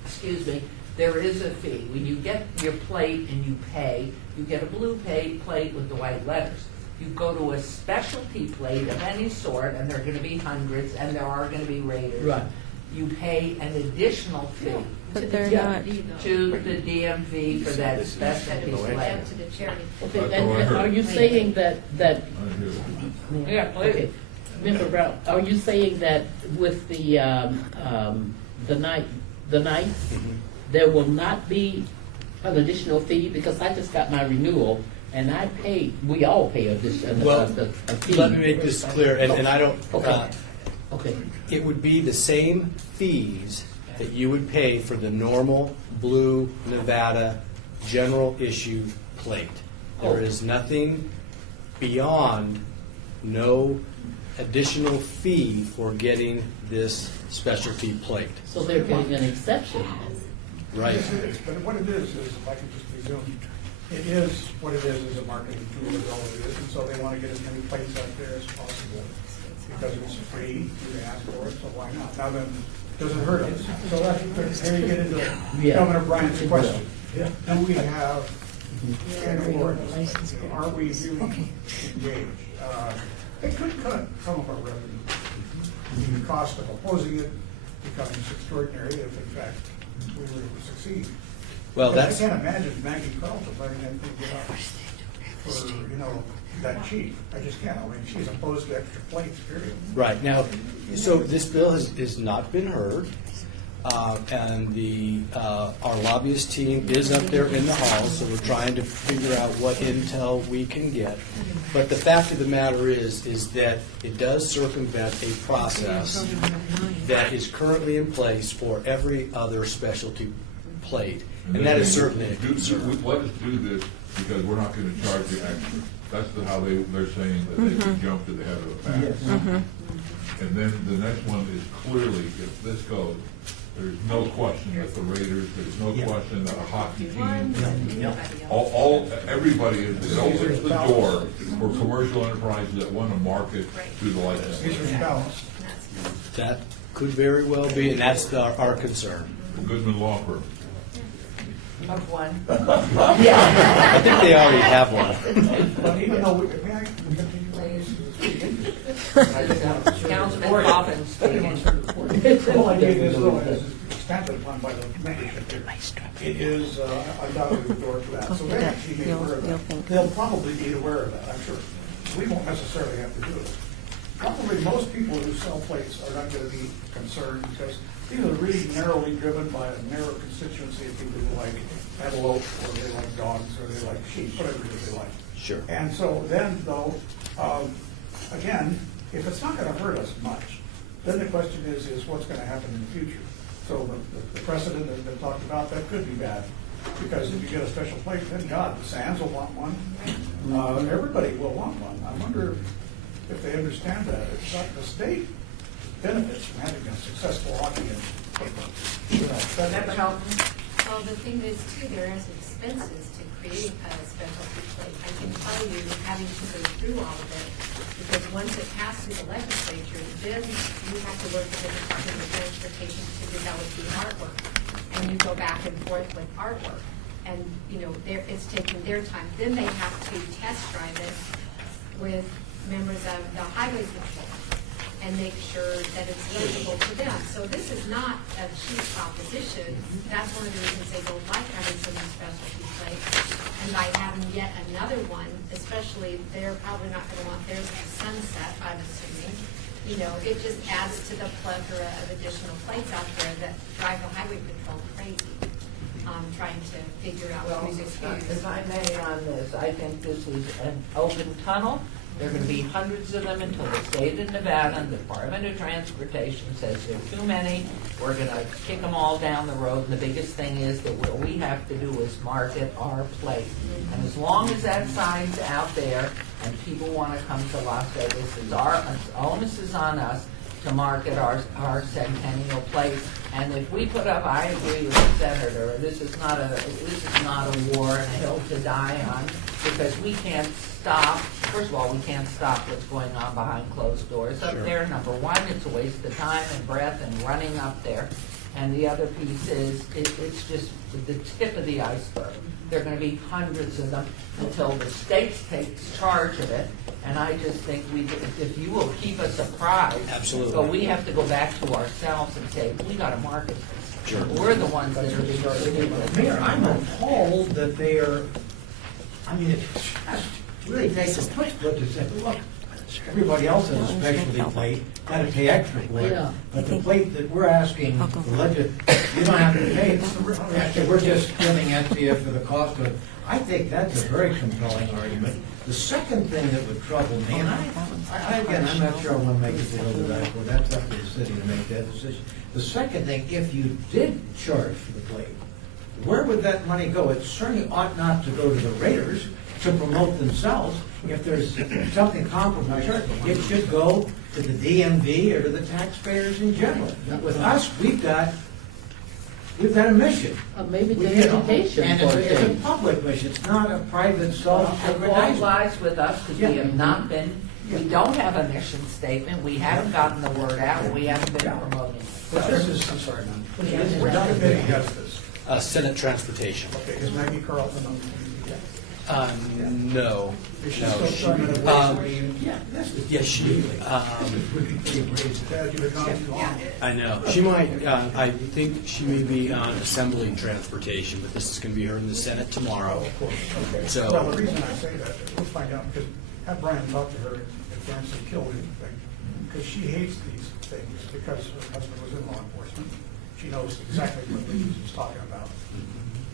excuse me, there is a fee. When you get your plate and you pay, you get a blue plate with the white letters. You go to a specialty plate of any sort, and there are gonna be hundreds, and there are gonna be raters. Right. You pay an additional fee But they're Yeah. not. to the DMV for that specialty plate. to the charity. Okay, That's all I and heard. are you saying that, I hear Yeah, please. okay, Member Brown, are you saying that with the night, there will not be an additional fee? Because I just got my renewal, and I paid, we all pay a Well, fee. Let me make this clear, and I don't, Okay. Okay, it would be the same fees that you would pay for the normal blue Nevada general issue plate. There is nothing beyond no additional fee for getting this specialty plate. so they're getting an exception. Right. But what it is, if I can just resume, it is, what it is a marketing tool, is all it is, and so they want to get as many plates out there as possible. Because it's free, you ask for it, so why not? Now then, does it hurt us? So that's, here you get into Yeah. Governor Bryant's question. Yeah. Do we have an ordinance? Are we really engaged? It could cut some of our revenue. The cost of opposing it becomes extraordinary if in fact we were to succeed. Well, Because that's, I can't imagine Maggie Carlton letting that thing get up for, that cheap. I just can't. I mean, she's opposed to extra plates, period. right. Now, so this bill has not been heard, and our lobbyist team is up there in the hall, so we're trying to figure out what intel we can get. But the fact of the matter is that it does circumvent a process that is currently in place for every other specialty plate, and that is certainly a concern. Let us do this because we're not gonna charge you extra. That's how they're saying that they can jump to the head of the pack. And then the next one is clearly, if this goes, there's no question that the Raiders, there's no question that a hockey team, everybody, it opens the door for commercial enterprises that want to market to the licensing. These are balanced. That could very well be, and that's our concern. Goodman Law Firm. Of one. I think they already have one. But even though, may I continue? Councilman Coffin speaking. The whole idea is, though, is expanded upon by the membership here. It is undoubtedly the door to that. So they actually be aware of that. They'll probably be aware of that, I'm sure. We won't necessarily have to do it. Probably most people who sell plates are not going to be concerned because these are really narrowly driven by a narrow constituency of people who like antelope, or they like dogs, or they like sheep, whatever it is they like. Sure. And so then, though, again, if it's not gonna hurt us much, then the question is what's gonna happen in the future? So the precedent has been talked about, that could be bad, because if you get a special plate, then God, the Sands will want one. Everybody will want one. I wonder if they understand that. It's not the state benefits from having a successful hockey and football. Member Helton? Well, the thing is too, there is expenses to creating a specialty plate. I can tell you, having to go through all of it, because once it passes the legislature, then you have to work with the Department of Transportation to develop the artwork. And you go back and forth with artwork. And, it's taking their time. Then they have to test drive it with members of the highway patrol. and make sure that it's legible to them. So this is not a cheap proposition. That's one of the reasons they don't like having so many specialty plates. And by having yet another one, especially, they're probably not gonna want theirs to sunset, I'm assuming. You know, it just adds to the plethora of additional plates out there that drive the highway patrol crazy, trying to figure out Well, who's excused. if I may on this, I think this is an open tunnel. There are going to be hundreds of them until the state of Nevada and the Department of Transportation says there are too many. We're going to kick them all down the road. And the biggest thing is that what we have to do is market our plate. And as long as that sign's out there and people want to come to Las Vegas, our onus is on us to market our Centennial plate. And if we put up, I agree with the senator, this is not a war and a hill to die on, because we can't stop. First of all, we can't stop what's going on behind closed doors up there. Number one, it's a waste of time and breath and running up there. And the other piece is it's just the tip of the iceberg. There are going to be hundreds of them until the state takes charge of it. And I just think if you will keep us apprised, Absolutely. but we have to go back to ourselves and say, we got to market this. Sure. We're the ones that are being stupid. Mayor, I'm appalled that they are, I mean, it's just really nice to push, but to say, look, everybody else has a specialty plate, gotta pay extra for it. But the plate that we're asking the legend, you don't have to pay. Actually, we're just giving it to you for the cost of it. I think that's a very compelling argument. The second thing that would trouble me, and again, I'm not sure I want to make it to the dashboard, that's up to the city to make that decision. The second thing, if you did charge for the plate, where would that money go? It certainly ought not to go to the raters to promote themselves. If there's something comparable, it should go to the DMV or to the taxpayers in general. With us, we've got a mission. Maybe We- the you know, education and for it's a it. public mission, it's not a private The fault self-aggrandizement. lies with us because we have not been, we don't have a mission statement, we haven't gotten the word out, and we haven't been promoting it. But this is, I'm sorry, man. We're not committee has this. Senate Transportation. Okay, is Maggie Carlton on the committee? No. Is she No, still she- trying to Yes, she, Dad, you've gone too long. I know. She might, I think she may be on Assembly Transportation, but this is going to be her in the Senate tomorrow. Okay. So- Well, the reason I say that, we'll find out, because have Brian talk to her if Francis killed anything, because she hates these things, because her husband was in law enforcement. She knows exactly what he's talking about.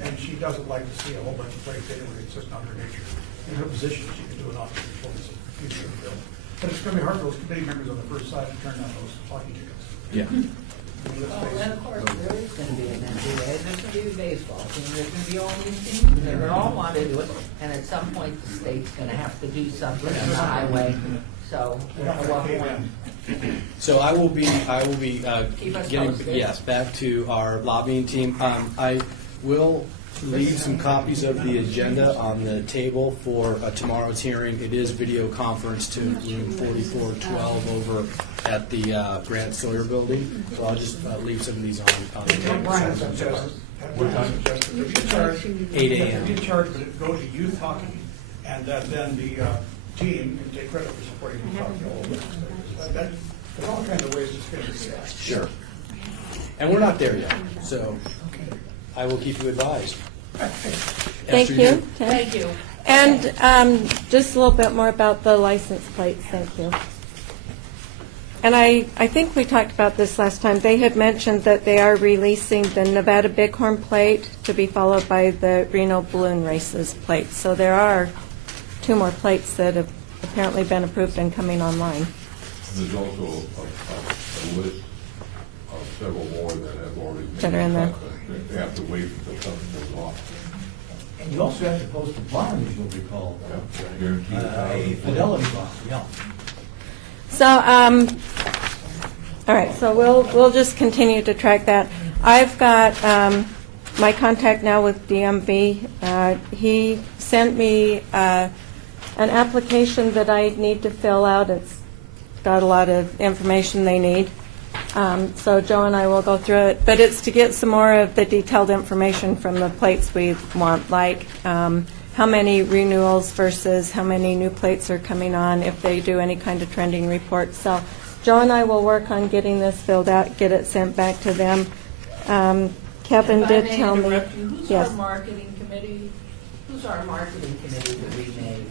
And she doesn't like to see a whole bunch of plates anyway, it's just not her nature. In her position, she can do an awful performance of the future of the bill. But it's gonna be hard for those committee members on the first side to turn down those hockey tickets. Yeah. I mean, let's Oh, face and it. of course, there is going to be an NBA, there's going to be a baseball team, there's going to be all these teams, they're going to all want to do it, and at some point, the state's going to have to do something on the highway, so, at what point? So I will be Keep us getting, posted. yes, back to our lobbying team. I will leave some copies of the agenda on the table for tomorrow's hearing. It is video conference to room 4412 over at the Grant Sawyer building. So I'll just leave some of these on the Have Brian table. suggest, have Brian suggest that if you charge. 8 If a.m. you charge, but it go to youth hockey, and that then the team can take credit for supporting youth hockey all over. There's all kinds of ways to spin this. Sure. And we're not there yet, so I will keep you advised. Thank Esther, you. Ted. Thank you. And just a little bit more about the license plates, thank you. And I think we talked about this last time. They had mentioned that they are releasing the Nevada Bighorn plate to be followed by the Reno Balloon Races plate. So there are 2 more plates that have apparently been approved and coming online. There's also a list of several more that have already been. That are in there. They have to wait until something goes off. and you also have to post a bond, as you'll recall, Guaranteed a fidelity bond, yeah. So, all right, so we'll just continue to track that. I've got my contact now with DMV. He sent me an application that I need to fill out. It's got a lot of information they need. So Joe and I will go through it, but it's to get some more of the detailed information from the plates we want, like how many renewals versus how many new plates are coming on, if they do any kind of trending report. So Joe and I will work on getting this filled out, get it sent back to them. Kevin did tell me. Who's Yes. our marketing committee? Who's our marketing committee that we made?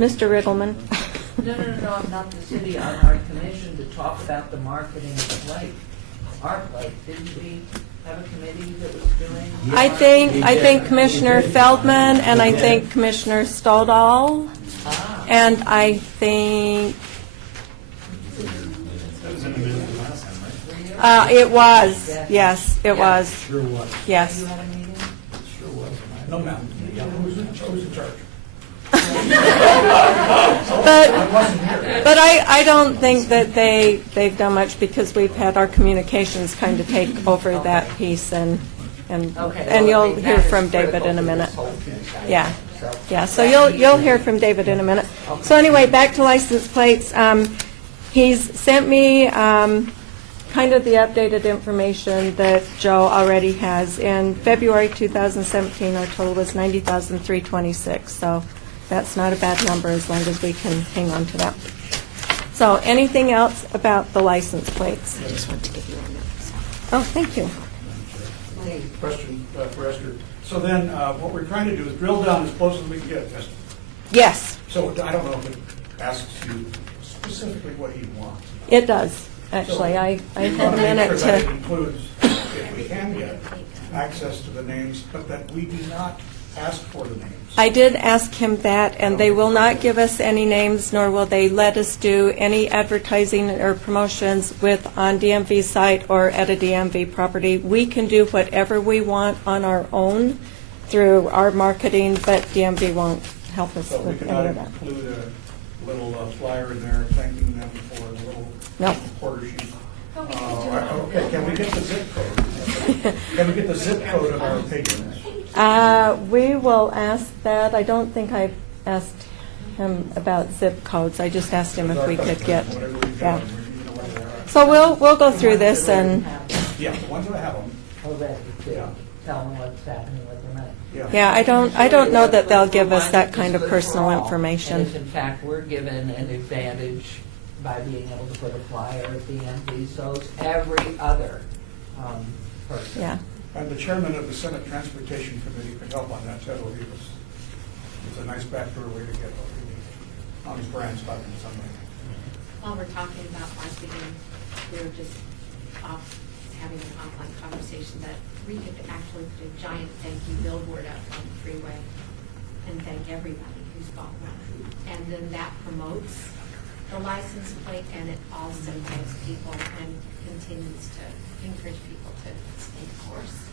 Mr. Riggleman. No, not the city, on our commission to talk about the marketing of the plate. Our plate, didn't we have a committee that was doing? I think Commissioner Feldman and I think Commissioner Stoddall and I think it was, yes, it was. Sure was. Yes. You had a meeting? Sure was. No, ma'am. Yeah, who's in charge? But I don't think that they've done much because we've had our communications kind of take over that piece and you'll hear from David in a minute. Yeah. So you'll hear from David in a minute. So anyway, back to license plates. He's sent me kind of the updated information that Joe already has. In February 2017, our total was $90,326. So that's not a bad number as long as we can hang on to that. So anything else about the license plates? I just want to give you a note. Oh, thank you. Question for Esther. So then, what we're trying to do is drill down as close as we can get, Esther. Yes, So I don't know if it asks you specifically what you want. it does, actually. So I we had want a to make minute sure that to. it includes, if we can get access to the names, but that we do not ask for the names. I did ask him that, and they will not give us any names, nor will they let us do any advertising or promotions on DMV's site or at a DMV property. We can do whatever we want on our own through our marketing, but DMV won't help us So we with cannot any of that. include a little flyer in there thanking them for a little No. quarter sheet. Okay, can we get the zip code? Can we get the zip code of our patrons? We will ask that. I don't think I've asked him about zip codes. I just asked him if we could get, yeah. So we'll go through this and, Yeah, the ones that have them. Already to tell them what's happening with their money. yeah, I don't know that they'll give us that kind of personal And information. if in fact we're given an advantage by being able to put a flyer at the DMV, so is every other person. Yeah. And the chairman of the Senate Transportation Committee could help on that, Ted Olivas. It's a nice backdoor way to get what we need on his brand spot in something. While we're talking about marketing, we were just having an offline conversation that we could actually put a giant thank you billboard up on the freeway and thank everybody who's bought one. And then that promotes the license plate, and it also gives people and continues to encourage people to stay the course.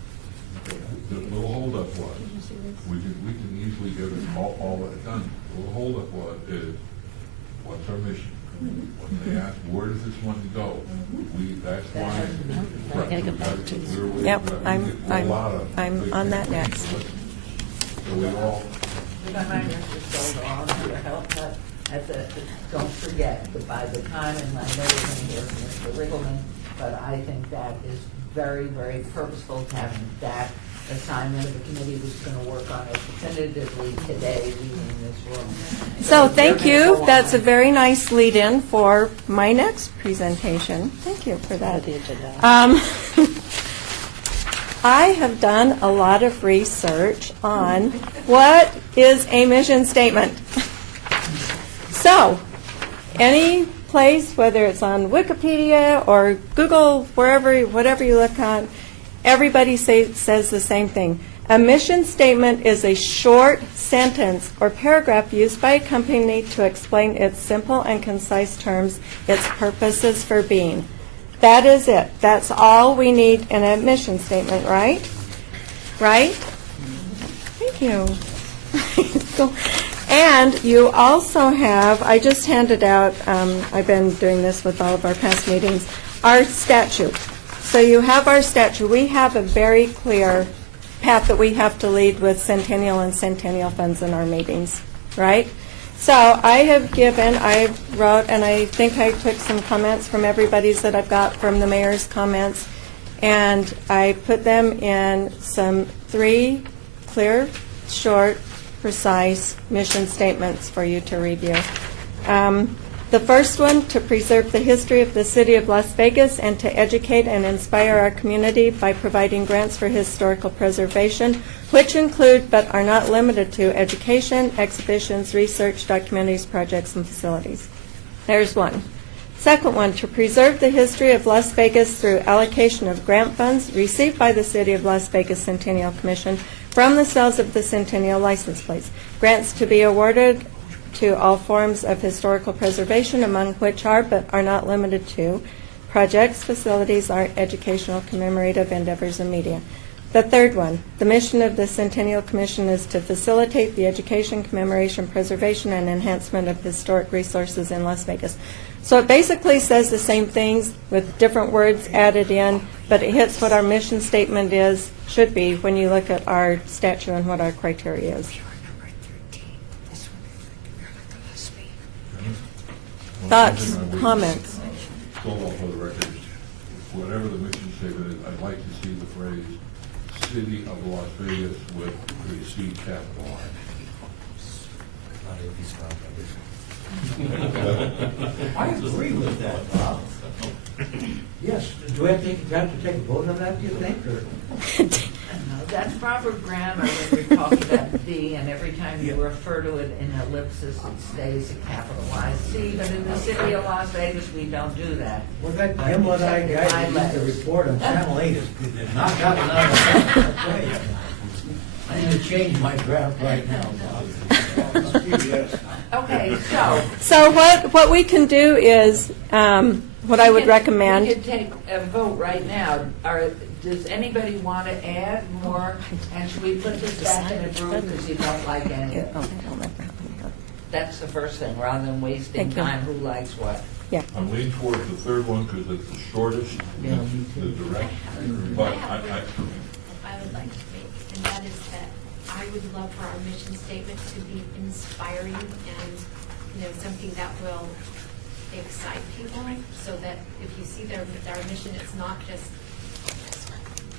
The little holdup was, we can easily get it all that done. The little holdup is, what's our mission? When they ask, where does this money go? That's why. I gotta go back to this. Yep, I'm on that next. So we all, Behind us is going on to help, but don't forget that by the time, and I know we're going to hear from Mr. Riggleman, but I think that is very, very purposeful to have that assignment of a committee that's going to work on it definitively today, leaving this room. So thank you. That's a very nice lead-in for my next presentation. Thank you for that. I have done a lot of research on what is a mission statement. So, any place, whether it's on Wikipedia or Google, whatever you look on, everybody says the same thing. A mission statement is a short sentence or paragraph used by a company to explain its simple and concise terms, its purposes for being. That is it. That's all we need in a mission statement, right? Right? Thank you. And you also have, I just handed out, I've been doing this with all of our past meetings, our statute. So you have our statute. We have a very clear path that we have to lead with Centennial and Centennial funds in our meetings, right? So I wrote, and I think I took some comments from everybody's that I've got from the mayor's comments, and I put them in some 3 clear, short, precise mission statements for you to review. The first one, to preserve the history of the city of Las Vegas and to educate and inspire our community by providing grants for historical preservation, which include but are not limited to education, exhibitions, research, documentaries, projects, and facilities. There's one. Second one, to preserve the history of Las Vegas through allocation of grant funds received by the City of Las Vegas Centennial Commission from the sales of the Centennial license plates. Grants to be awarded to all forms of historical preservation, among which are, but are not limited to, projects, facilities, art, educational, commemorative endeavors, and media. The third one, the mission of the Centennial Commission is to facilitate the education, commemoration, preservation, and enhancement of historic resources in Las Vegas. So it basically says the same things with different words added in, but it hits what our mission statement is, should be, when you look at our statute and what our criteria is. Thoughts, comments? Still off of the record, whatever the mission statement is, I'd like to see the phrase City of Las Vegas with the C capitalized. I agree with that, Bob. Yes, do we have to take a vote on that, do you think, or? No, that's proper grammar when you're talking about D, and every time you refer to it in ellipsis, it stays capitalized C. But in the city of Las Vegas, we don't do that. Well, that Gimlet-eyed guy that did the report on Channel 8 is not that one out of the way. I need to change my draft right now, Bob. Okay, So what we can do is, what I would recommend. We could take a vote right now. Does anybody want to add more? And should we put this back in a group because you don't like any of it? That's the first thing, rather than wasting time, who likes what. Yeah. I'm leaning towards the third one because it's the shortest, Yeah, the direct, but I would like to make, and that is that I would love for our mission statement to be inspiring and, something that will excite people, so that if you see our mission, it's not just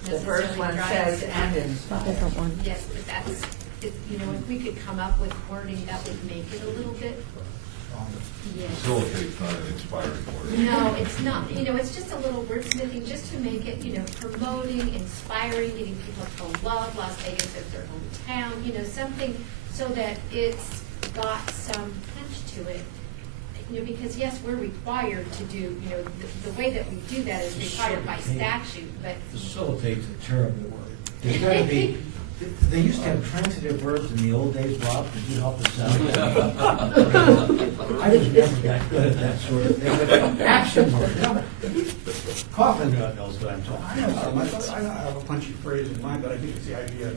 the first one says and inspire. Yes, but that's, if we could come up with wording that would make it a little bit. Yes. Facilitate's not an inspiring word. No, it's not. It's just a little wordsmithing just to make it, promoting, inspiring, getting people to love Las Vegas as their hometown, something so that it's got some punch to it. Because yes, we're required to do, the way that we do that is required by statute, but. Facilitate's a terrible word. There's got to be, they used to have transitive verbs in the old days, Bob, could you help us out? I was never that good at that sort of thing, but action word, Coffin knows what I'm talking about. I have a punchy phrase in mind, but I think it's the idea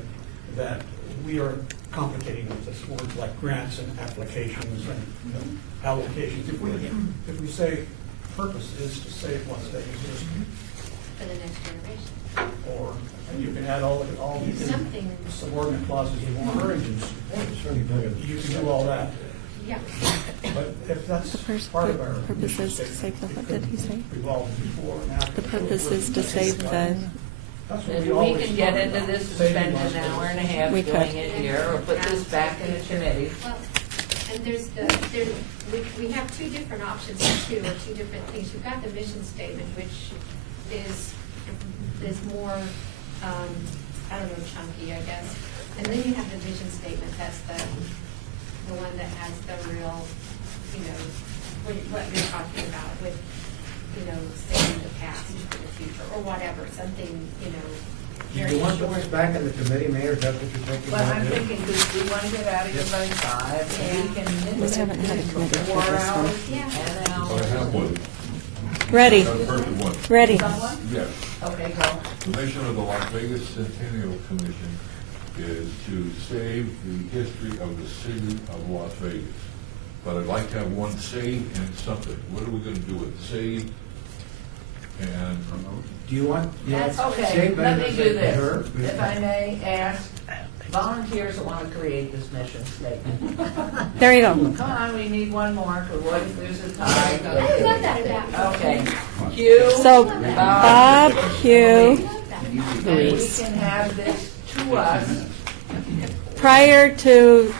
that we are complicating with this words like grants and applications and allocations. If we say purpose is to save Las Vegas history, For the next generation. or you can add all these Something. subordinate clauses you want. You can do all that. Yeah. But if that's part of our purpose is to save the, what did he say? Revolve before and after. The purpose is to save the. That's what Maybe we always can get talk into about, this and saving spend Las an Vegas. hour and a half We doing could. it here, or put this back in a committee. Well, and we have two different options here too, or two different things. You've got the mission statement, which is more, I don't know, chunky, I guess. And then you have the vision statement, that's the one that has the real, what you're talking about with, saving the past for the future, or whatever, something, Do very you want to short. put this back in the committee, Mayor, is that what you're thinking? But about I'm doing? thinking, because we want to get out of here by 5, and we can We haven't had a committee for 4 this one. hours, Yeah. an hour. I have one. Ready, Got a perfect one. ready. Someone? Yes. Okay, go. The mission of the Las Vegas Centennial Commission is to save the history of the city of Las Vegas. But I'd like to have one save and something. What are we going to do with save and promote? Do you want? That's okay, let me do this. If I may ask volunteers that want to create this mission statement. There you go. Come on, we need one more, because what if there's a tie? I love that about you. Okay. Hugh. So Bob, Hugh, And we can have this to us. prior to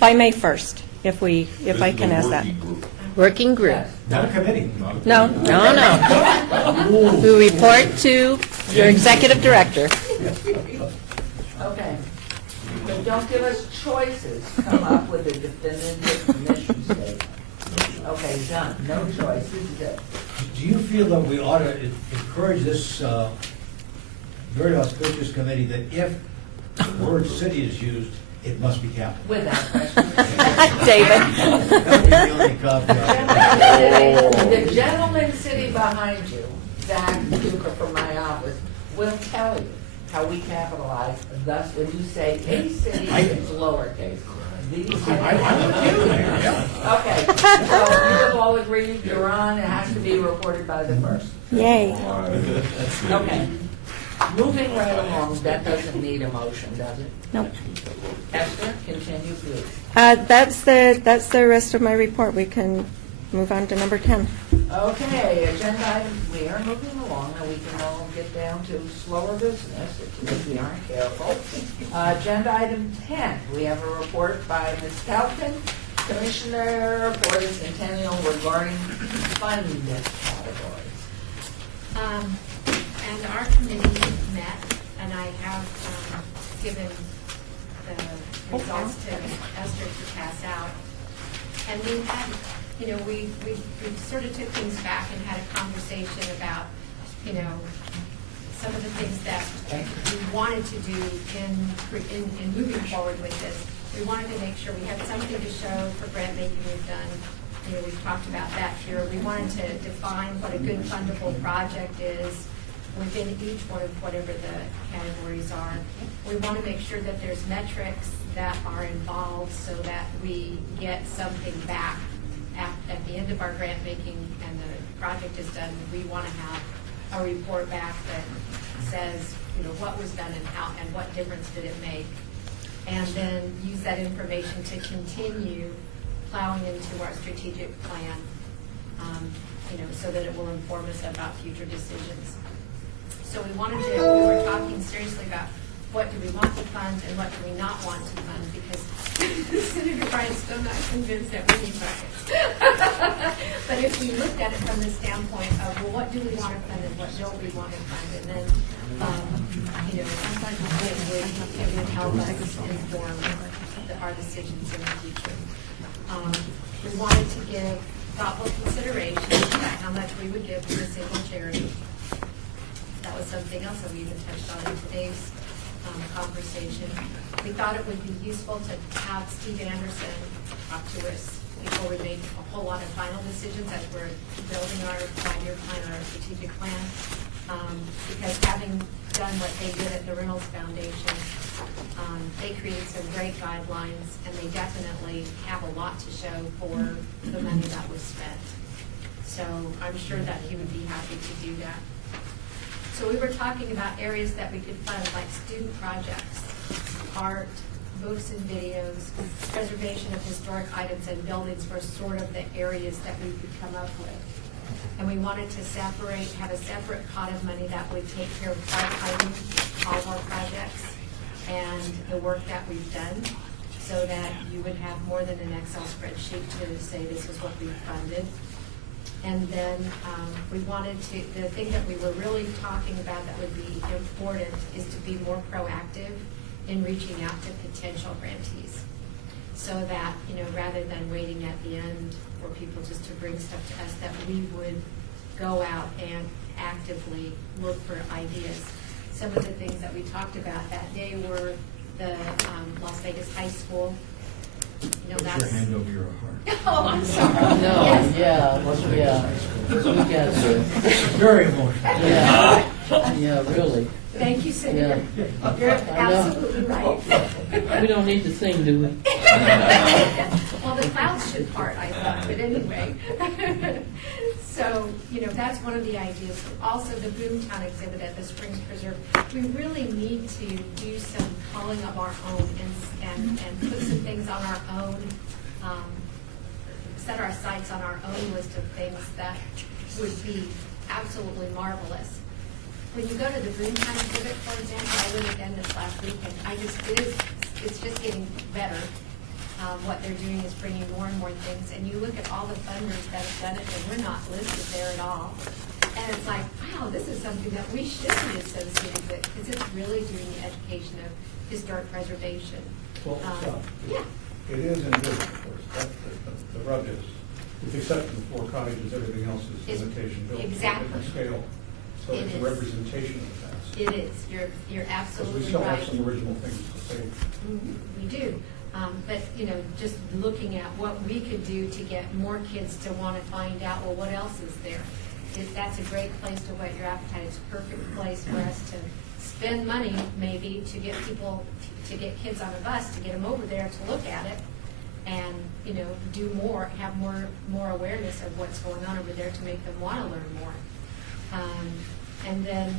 by May 1st, if I can ask that. This is a working group. Working group. Yes. Not a committee. No, no, no. Who report to your executive director. Okay. But don't give us choices. Come up with a definitive mission statement. Okay, done. No choices. Good. Do you feel that we ought to encourage this very auspicious committee that if the word city is used, it must be capital? Without question. David. That would be the only caveat. The gentleman sitting behind you, Zach Cooper from my office, will tell you how we capitalize. Thus, when you say a city, it's lowercase. These cities. I'm with you there, yeah. Okay, so you have all agreed, you're on, it has to be reported by the first. Yay. Okay. Moving right along, that doesn't need a motion, does it? Nope. Esther, continue, please. That's the rest of my report. We can move on to number 10. Okay, agenda item, we are moving along, and we can all get down to slower business if we aren't careful. Agenda item 10, we have a report by Ms. Calkin, Commissioner for the Centennial regarding fund categories. And our committee met, and I have given the results to Esther to pass out. And we had, we sort of took things back and had a conversation about, some of the things that we wanted to do in moving forward with this. We wanted to make sure we had something to show for grant making we've done. We've talked about that here. We wanted to define what a good fundable project is within each one of whatever the categories are. We want to make sure that there's metrics that are involved so that we get something back at the end of our grant making and the project is done. We want to have a report back that says, what was done and how and what difference did it make, and then use that information to continue plowing into our strategic plan, so that it will inform us about future decisions. So we were talking seriously about what do we want to fund and what do we not want to fund, because Senator Bryan's still not convinced that we need buckets. But if we looked at it from the standpoint of, well, what do we want to fund and what don't we want to fund, and then, sometimes it would help us inform our decisions in the future. We wanted to give thoughtful consideration about how much we would give to a single charity. That was something else that we even touched on in today's conversation. We thought it would be useful to have Steve Anderson talk to us before we make a whole lot of final decisions as we're building our 5-year plan, our strategic plan. Because having done what they did at the Reynolds Foundation, they created some great guidelines, and they definitely have a lot to show for the money that was spent. So I'm sure that he would be happy to do that. So we were talking about areas that we could fund, like student projects, art, books and videos, preservation of historic items and buildings were sort of the areas that we could come up with. And we wanted to have a separate pot of money that would take care of archiving all of our projects and the work that we've done, so that you would have more than an Excel spreadsheet to say this is what we've funded. And then we wanted to, the thing that we were really talking about that would be important is to be more proactive in reaching out to potential grantees. So that, rather than waiting at the end for people just to bring stuff to us, that we would go out and actively look for ideas. Some of the things that we talked about that day were the Las Vegas High School. Put your hand over your heart. Oh, I'm sorry. No, Yes. yeah. We got it. Very emotional. Yeah, yeah, really. Thank you, Senator. You're absolutely right. We don't need to sing, do we? Well, the clouds should part, I thought, but anyway. So, that's one of the ideas. Also, the Boomtown exhibit at the Springs Preserve, we really need to do some calling of our own and put some things on our own, set our sights on our own list of things that would be absolutely marvelous. When you go to the Boomtown exhibit, for example, I went again this last weekend. It's just getting better. what they're doing is bringing more and more things, and you look at all the funders that have done it, and we're not listed there at all. And it's like, wow, this is something that we should be associated with, because it's really doing the education of historic preservation. Well, Yeah. it is and it isn't, of course. That's the rub is, with the exception of 4 cottages, everything else is It's- imitation built to a exactly. different scale. So It it's a is. representation of the past. It is, you're Because absolutely we still right. have some original things to say. We do, but, just looking at what we could do to get more kids to want to find out, well, what else is there? That's a great place to whet your appetite. It's a perfect place for us to spend money, maybe, to get people, to get kids on a bus, to get them over there to look at it, and, do more, have more awareness of what's going on over there to make them want to learn more. And then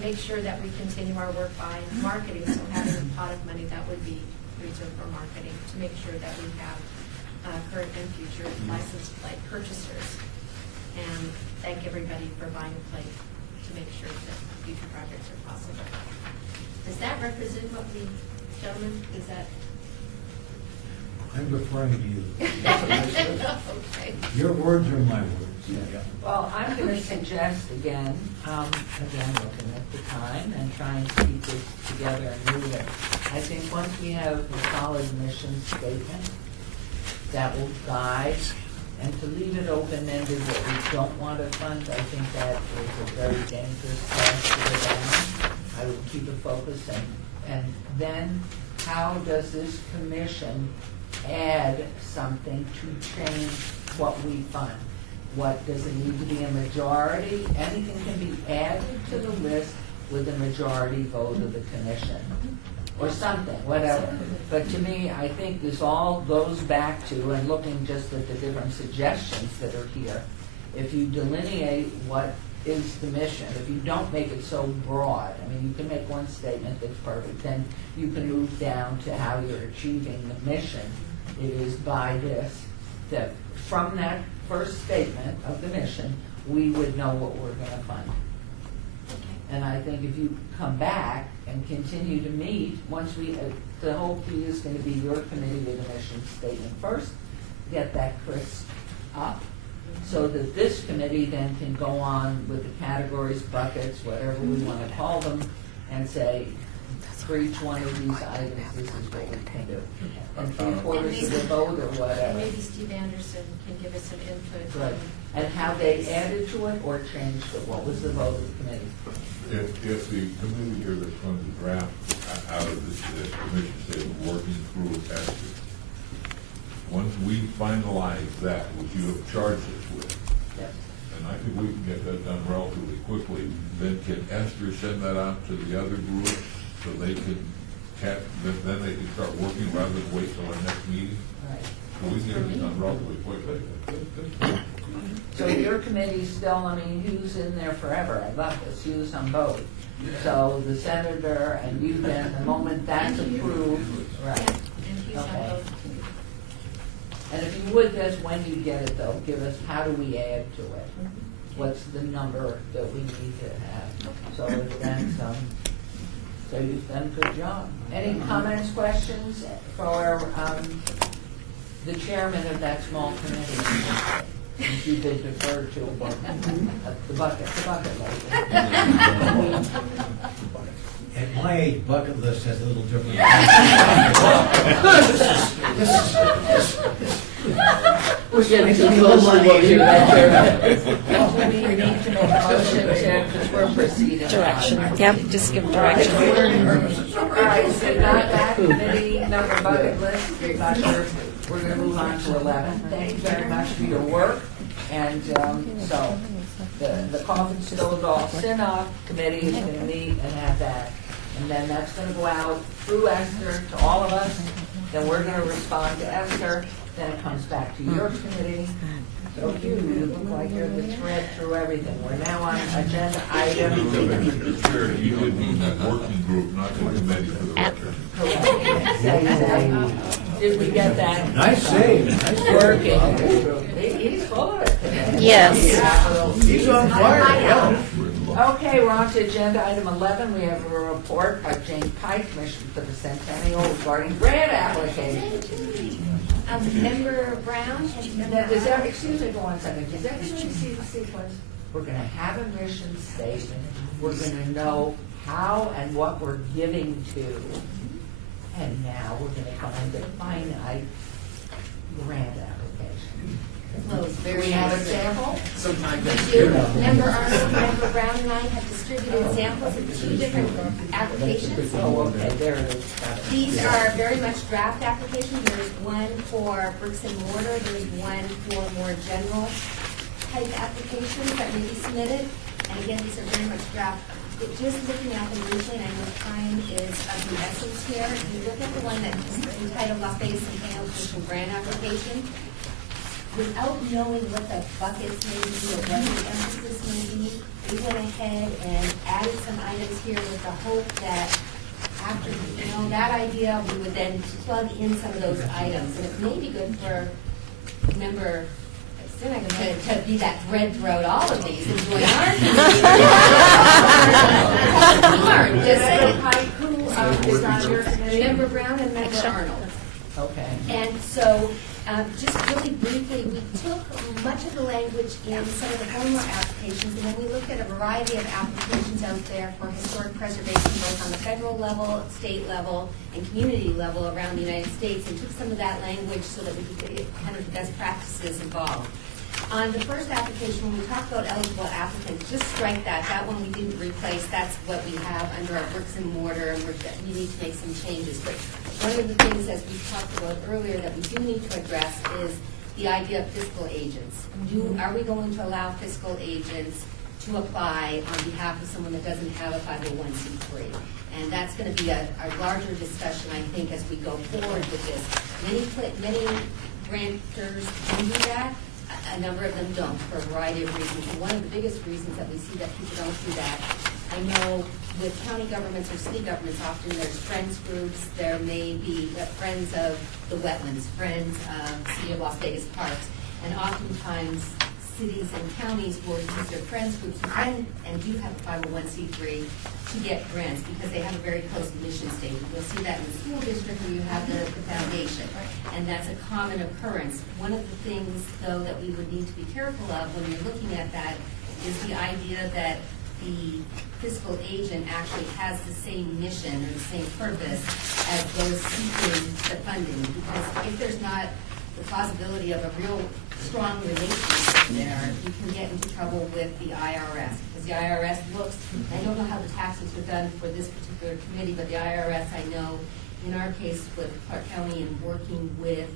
make sure that we continue our work by marketing, so having a pot of money that would be reserved for marketing, to make sure that we have current and future license plate purchasers. And thank everybody for buying a plate to make sure that future projects are possible. Does that represent what we, gentlemen, is that? I'm referring to you. Okay. Your words are my words. Well, I'm going to suggest again, looking at the time and trying to keep this together and move it. I think once we have a solid mission statement, that will guide, and to leave it open-ended what we don't want to fund, I think that is a very dangerous path to go down. I would keep it focused, and then how does this commission add something to change what we fund? What, does it need to be a majority? Anything can be added to the list with a majority vote of the commission, or something, whatever. But to me, I think this all goes back to, and looking just at the different suggestions that are here, if you delineate what is the mission, if you don't make it so broad, I mean, you can make one statement that's perfect, then you can move down to how you're achieving the mission. It is by this, that from that first statement of the mission, we would know what we're going to fund. And I think if you come back and continue to meet, once we, the whole key is going to be your committee with a mission statement first, get that crisp up, so that this committee then can go on with the categories, buckets, whatever we want to call them, and say, for each one of these items, this is what we can do. And 3/4 of the vote or whatever. And maybe Steve Anderson can give us some input. Right. And how they added to it or changed it. What was the vote of the committee? If the committee here that's going to draft out of this commission statement, working through Esther, once we finalize that, which you have charged us with, Yes. and I think we can get that done relatively quickly, then can Esther send that out to the other groups so they can then they can start working rather than wait till our next meeting? Right. So we can get it done relatively quickly. So your committee still, I mean, Hugh's in there forever. I love this. Hugh's on both. So the senator and you then, the moment that's approved, right. And he's on Okay. both. And if you would just, when you get it though, give us, how do we add to it? What's the number that we need to have? So it's then some, so you've done a good job. Any comments, questions for the chairman of that small committee? Since you did defer to the bucket lady. At my age, bucket list has a little different. We're getting too close to what you We need to make a motion to, because we're proceeding. Direction. Yep, just give direction. All right, so you got that committee number bucket list, you got your, we're gonna move on to 11. Thank you very much for your work, and, so, the coffin stove all sin-off committee is gonna meet and have that. And then that's gonna go out through Esther to all of us, then we're gonna respond to Esther, then it comes back to your committee. So you look like you're the thread through everything. We're now on agenda item. Sure, you did mean that working group, not the committee for the record. Did we get that? Nice save. Nice save. Working. He's full of it today. Yes. He's on fire. Yeah. Okay, we're on to agenda item 11. We have a report by Jane Pike, Commissioner for the Centennial regarding grant application. Member Brown and Member Arnold. Excuse me for 1 second. Does everybody see the sequence? We're going to have a mission statement. We're going to know how and what we're giving to. And now we're going to find the finite grant application. Flows Do very we have a nicely. sample? We do. Member Arnold, Member Brown and I have distributed samples of 2 different applications. Oh, okay, there it is. Got it. These are very much draft applications. There's one for bricks and mortar, there's one for more general type applications that may be submitted. And again, these are very much draft. Just looking at them briefly, and I know time is of the essence here. If you look at the one that's entitled Las Vegas Centennial Commission Grant Application, without knowing what the buckets may be or what the emphasis may be, we went ahead and added some items here with the hope that after, that idea, we would then plug in some of those items. And it may be good for member, still not going to be that thread throughout all of these and join our committee. Who is on your committee? Member Brown and Member Arnold. Okay. And so, just really briefly, we took much of the language in some of the former applications, and then we looked at a variety of applications out there for historic preservation, both on the federal level, state level, and community level around the United States, and took some of that language so that we could get kind of the best practices involved. On the first application, when we talk about eligible applicants, just strike that. That one we didn't replace. That's what we have under our bricks and mortar, and we need to make some changes. But one of the things, as we talked about earlier, that we do need to address is the idea of fiscal agents. Are we going to allow fiscal agents to apply on behalf of someone that doesn't have a 501c3? And that's going to be a larger discussion, I think, as we go forward with this. Many grantors can do that. A number of them don't, for a variety of reasons. And one of the biggest reasons that we see that people don't do that, I know with county governments or city governments, often there's friends groups. There may be friends of the wetlands, friends of City of Las Vegas Parks, and oftentimes cities and counties will use their friends groups and do have a 501c3 to get grants because they have a very close mission statement. You'll see that in the school district where you have the foundation, and that's a common occurrence. One of the things, though, that we would need to be careful of when you're looking at that is the idea that the fiscal agent actually has the same mission or the same purpose as those seeking the funding, because if there's not the possibility of a real strong relationship there, you can get into trouble with the IRS. Because the IRS looks, I don't know how the taxes were done for this particular committee, but the IRS, I know, in our case with Clark County and working with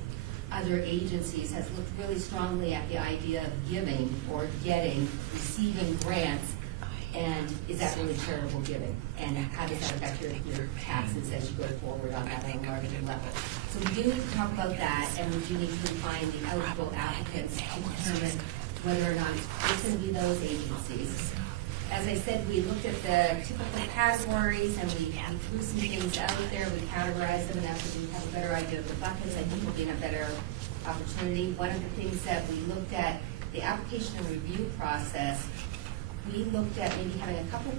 other agencies, has looked really strongly at the idea of giving or getting, receiving grants, and is that really charitable giving? And how does that affect your taxes as you go forward on that on a larger level? So we do need to talk about that, and we do need to define the eligible applicants to determine whether or not it's going to be those agencies. As I said, we looked at the typical categories, and we threw some things out there. We categorized them, and after we have a better idea of the buckets, I think we'll be in a better opportunity. One of the things that we looked at, the application and review process, we looked at maybe having a couple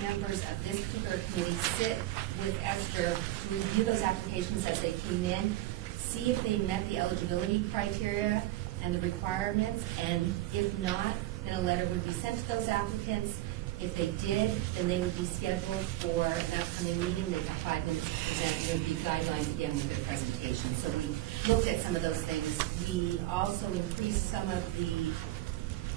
members of this particular committee sit with Esther to review those applications as they came in, see if they met the eligibility criteria and the requirements, and if not, then a letter would be sent to those applicants. If they did, then they would be scheduled for an upcoming meeting. They'd have 5 minutes to present. There would be guidelines again with their presentation. So we looked at some of those things. We also increased some of the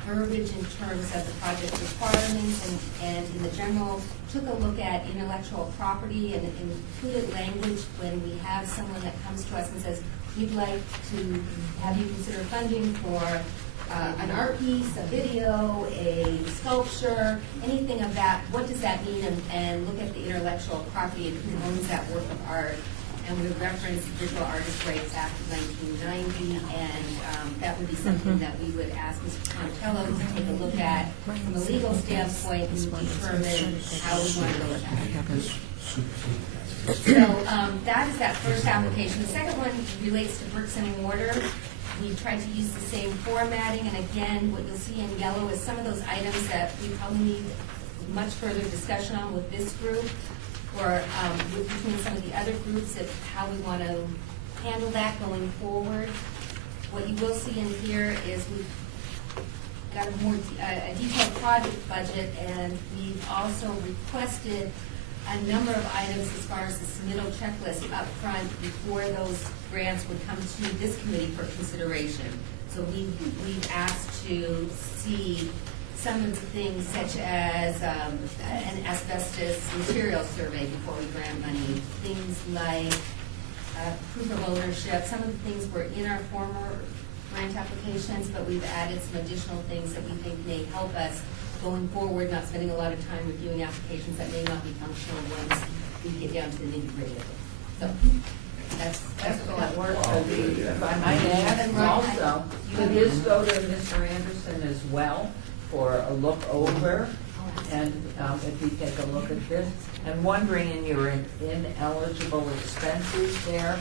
verbiage in terms of the project requirements, and in the general took a look at intellectual property and included language when we have someone that comes to us and says, we'd like to have you consider funding for an art piece, a video, a sculpture, anything of that. What does that mean? And look at the intellectual property and who owns that work of art. And we reference Visual Artist Rights Act of 1990, and that would be something that we would ask Mr. Contello to take a look at from a legal standpoint and determine how we want to go with that. So that is that first application. The second one relates to bricks and mortar. We tried to use the same formatting, and again, what you'll see in yellow is some of those items that we probably need much further discussion on with this group, or between some of the other groups, of how we want to handle that going forward. What you will see in here is we've got a detailed project budget, and we've also requested a number of items as far as the submittal checklist up front before those grants would come to this committee for consideration. So we've asked to see some of the things such as an asbestos material survey before we grant money, things like proof of ownership. Some of the things were in our former grant applications, but we've added some additional things that we think may help us going forward, not spending a lot of time reviewing applications that may not be functional once we get down to the nitty-gritty of it. So that's Excellent work for the, if I might add, also, could this go to Mr. Anderson as well for a look over? And if you take a look at this, and wondering in your ineligible expenses there,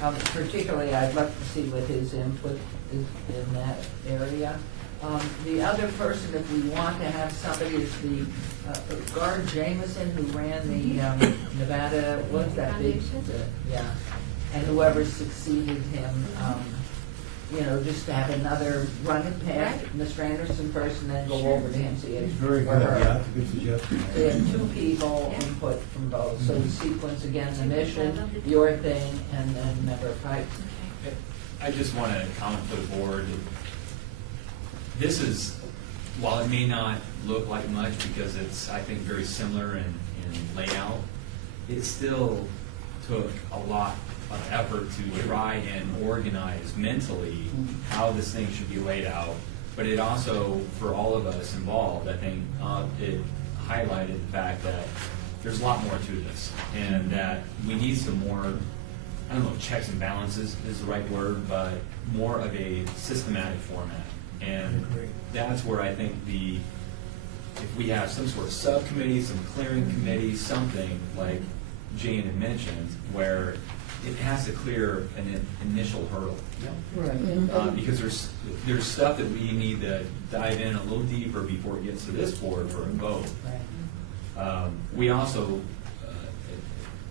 particularly I'd love to see what his input is in that area. The other person, if we want to have somebody, is the Guard Jameson, who ran the Nevada, what's that big? Yeah, and whoever succeeded him, just to have another run it past Mr. Anderson first and then go over to him. So you Very good, yeah, that's a good suggestion. they have two people input from both. So the sequence again, the mission, your thing, and then member Pikes. I just want to comment for the board. This is, while it may not look like much because it's, I think, very similar in layout, it still took a lot of effort to try and organize mentally how this thing should be laid out. But it also, for all of us involved, I think it highlighted the fact that there's a lot more to this, and that we need some more, I don't know if checks and balances is the right word, but more of a systematic format. And that's where I think if we have some sort of subcommittee, some clearing committee, something like Jane had mentioned, where it has to clear an initial hurdle. Right. Because there's stuff that we need to dive in a little deeper before it gets to this board for a vote. Right. We also,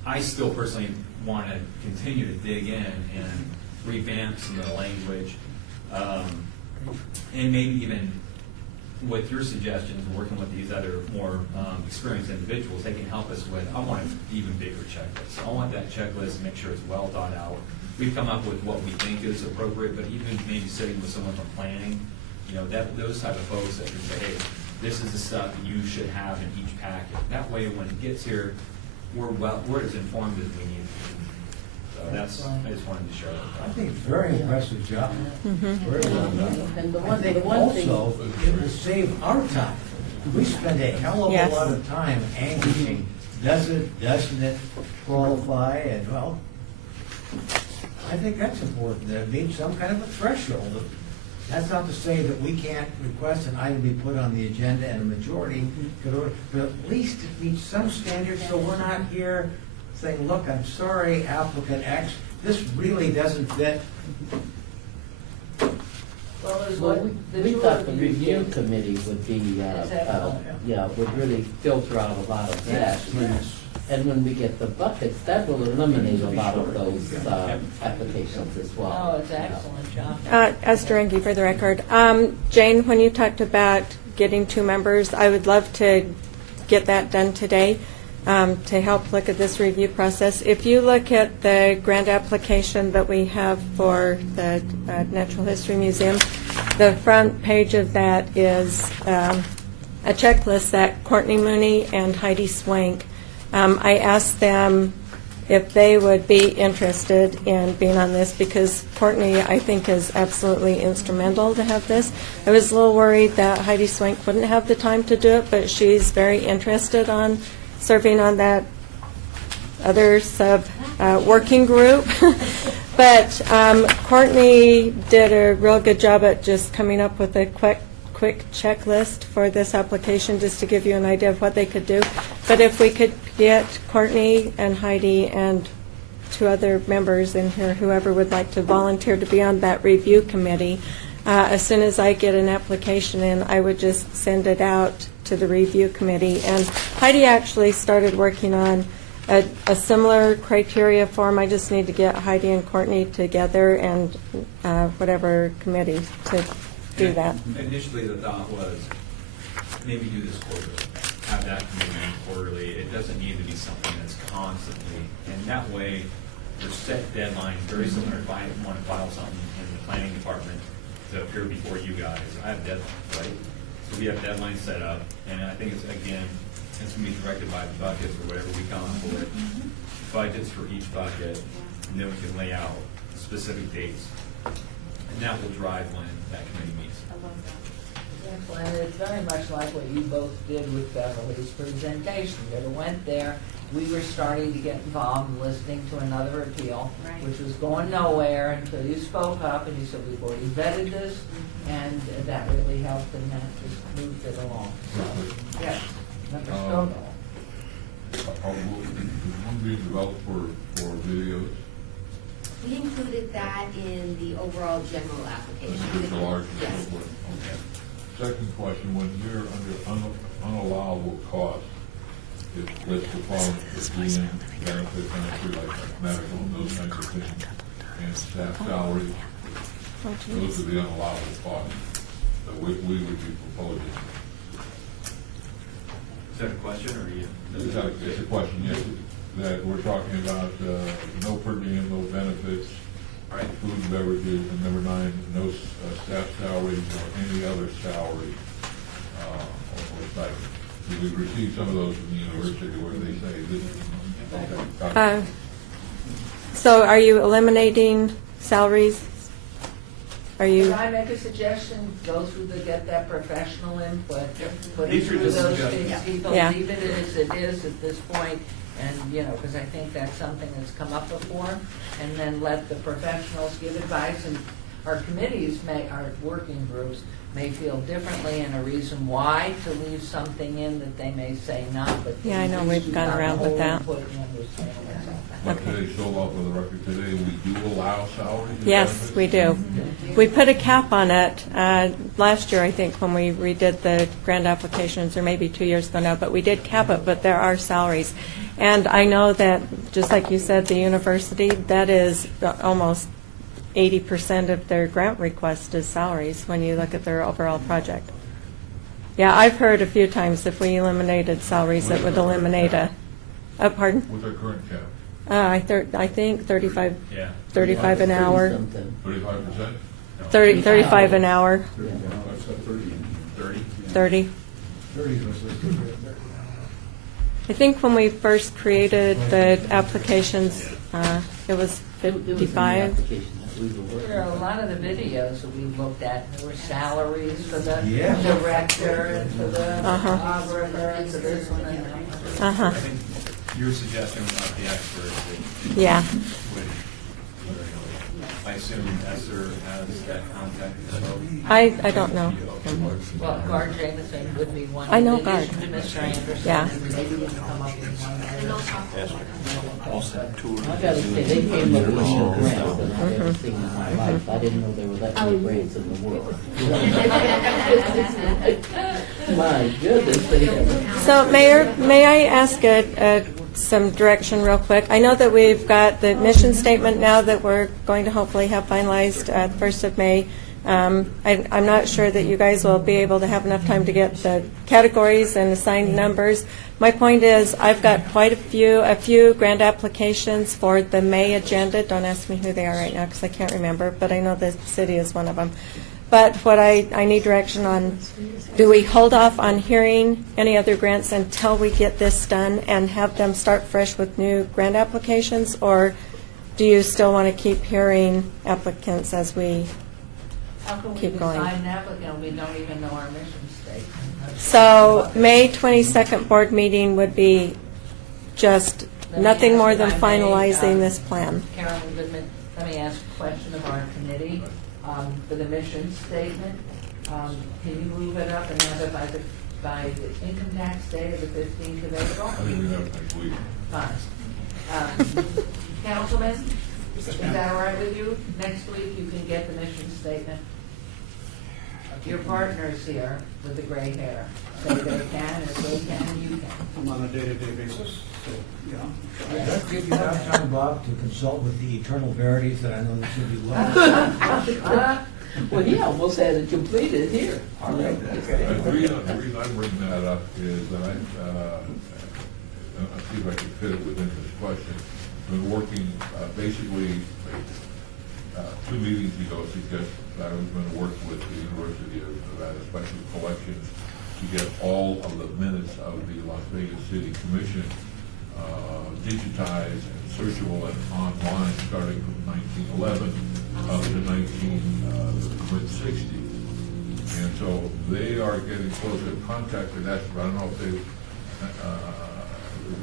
I still personally want to continue to dig in and revamp some of the language. And maybe even with your suggestions, working with these other more experienced individuals, they can help us with, I want an even bigger checklist. I want that checklist to make sure it's well thought out. We've come up with what we think is appropriate, but even maybe sitting with someone from planning, those type of folks that can say, hey, this is the stuff that you should have in each packet. That way, when it gets here, we're as informed as we need to be. So I just wanted to share that. I think it's a very impressive job. Very well done. And I think also, it will save our time. We spend a hell of Yes. a lot of time angling, doesn't it qualify, and well, I think that's important, that it meets some kind of a threshold. That's not to say that we can't request an item be put on the agenda and a majority could order, but at least it meets some standards, so we're not here saying, look, I'm sorry, applicant X, this really doesn't fit. Well, there's Well, what we thought the review committee would be, Exactly. would really filter out a lot of that. And when we get the buckets, that will eliminate a lot of those applications as well. Oh, it's excellent, John. Esther Engie for the record. Jane, when you talked about getting two members, I would love to get that done today to help look at this review process. If you look at the grant application that we have for the Natural History Museum, the front page of that is a checklist that Courtney Mooney and Heidi Swank, I asked them if they would be interested in being on this, because Courtney, I think, is absolutely instrumental to have this. I was a little worried that Heidi Swank wouldn't have the time to do it, but she's very interested on serving on that other working group. But Courtney did a real good job at just coming up with a quick checklist for this application, just to give you an idea of what they could do. But if we could get Courtney and Heidi and two other members in here, whoever would like to volunteer to be on that review committee, as soon as I get an application in, I would just send it out to the review committee. And Heidi actually started working on a similar criteria form. I just need to get Heidi and Courtney together and whatever committee to do that. Initially, the thought was maybe do this quarterly, have that committee meeting quarterly. It doesn't need to be something that's constantly, and that way there's set deadlines, very similar if I want to file something in the planning department to appear before you guys. I have deadlines, right? So we have deadlines set up, and I think it's, again, it's going to be directed by the buckets or whatever we come up with, budgets for each bucket, and then we can lay out specific dates. And that will drive when that committee meets. Excellent. And it's very much like what you both did with Beverly's presentation. You went there, we were starting to get involved in listening to another appeal, which was going nowhere until you spoke up and you said, we've already vetted this, and that really helped, and that just moved it along. So, yes, Member Stovall. Will be developed for videos? We included that in the overall general application. Just a large. Yes. Okay. Second question, when you're under unallowable costs, it lists the following: premium, benefit, like medical, and those kinds of things, and staff salary. Those are the unallowable costs that we would be proposing. Is that a question, or are you? It's a question, yes, that we're talking about no per diem, no benefits, right, food and beverages, and number 9, no staff salaries or any other salary or stipend. We've received some of those from the university where they say this. Okay. So are you eliminating salaries? Are you? Can I make a suggestion? Go through get that professional input, put it These are through just those suggestions. people, Yeah. leave it as it is at this point, and, because I think that's something that's come up before, and then let the professionals give advice, and our committees our working groups may feel differently, and a reason why to leave something in that they may say not, but. Yeah, I know, we've gone around with that. But today, show off on the record today, we do allow salaries and Yes, benefits? we do. We put a cap on it last year, I think, when we redid the grant applications, or maybe 2 years ago now, but we did cap it, but there are salaries. And I know that, just like you said, the university, that is almost 80% of their grant request is salaries when you look at their overall project. Yeah, I've heard a few times if we eliminated salaries, it would eliminate pardon? What's our current cap? I think 35, Yeah. 35 an hour. 35%? 35 an hour. 30. 30. I think when we first created the applications, it was 55. There are a lot of the videos that we've looked at, there were salaries for the Yeah. director and for the photographer and for this one and that one. I think your suggestion about the experts. Yeah. I assume Esther has that contact. I don't know. Well, Guard Jameson would be one. I know In Guard. addition to Mr. Anderson. Yeah. and maybe we can come up with one I gotta say, they came up with more grants than I've ever seen in my life. I didn't know there were that many grants in the world. My goodness, they have. So, Mayor, may I ask some direction real quick? I know that we've got the mission statement now that we're going to hopefully have finalized the 1st of May. I'm not sure that you guys will be able to have enough time to get the categories and assigned numbers. My point is, I've got quite a few grant applications for the May agenda. Don't ask me who they are right now because I can't remember, but I know the city is one of them. But what I need direction on, do we hold off on hearing any other grants until we get this done and have them start fresh with new grant applications, or do you still want to keep hearing applicants as we How can we keep going? decide an applicant, we don't even know our mission statement? So May 22nd board meeting would be just nothing more than finalizing this plan. Carolyn Goodman, let me ask a question of our committee. For the mission statement, can you move it up and have it by the income tax day of the 15th of April? I think we have it next week. Fine. Councilman, is that all right with you? Next week you can get the mission statement. Your partner's here with the gray hair. Say they can, or they can, and you can. I'm on a day-to-day basis, so, you know. Does that give you enough time, Bob, to consult with the eternal verities that I know you should be looking? Well, he almost had it completed here. All right. The reason I bring that up is that I'll see if I can fit it within this question. I've been working, basically, 2 meetings ago, suggest that I was going to work with the University of Nevada Special Collections to get all of the minutes of the Las Vegas City Commission digitized and searchable and online, starting from 1911 up to mid-60s. And so they are getting closer. I've contacted that, but I don't know if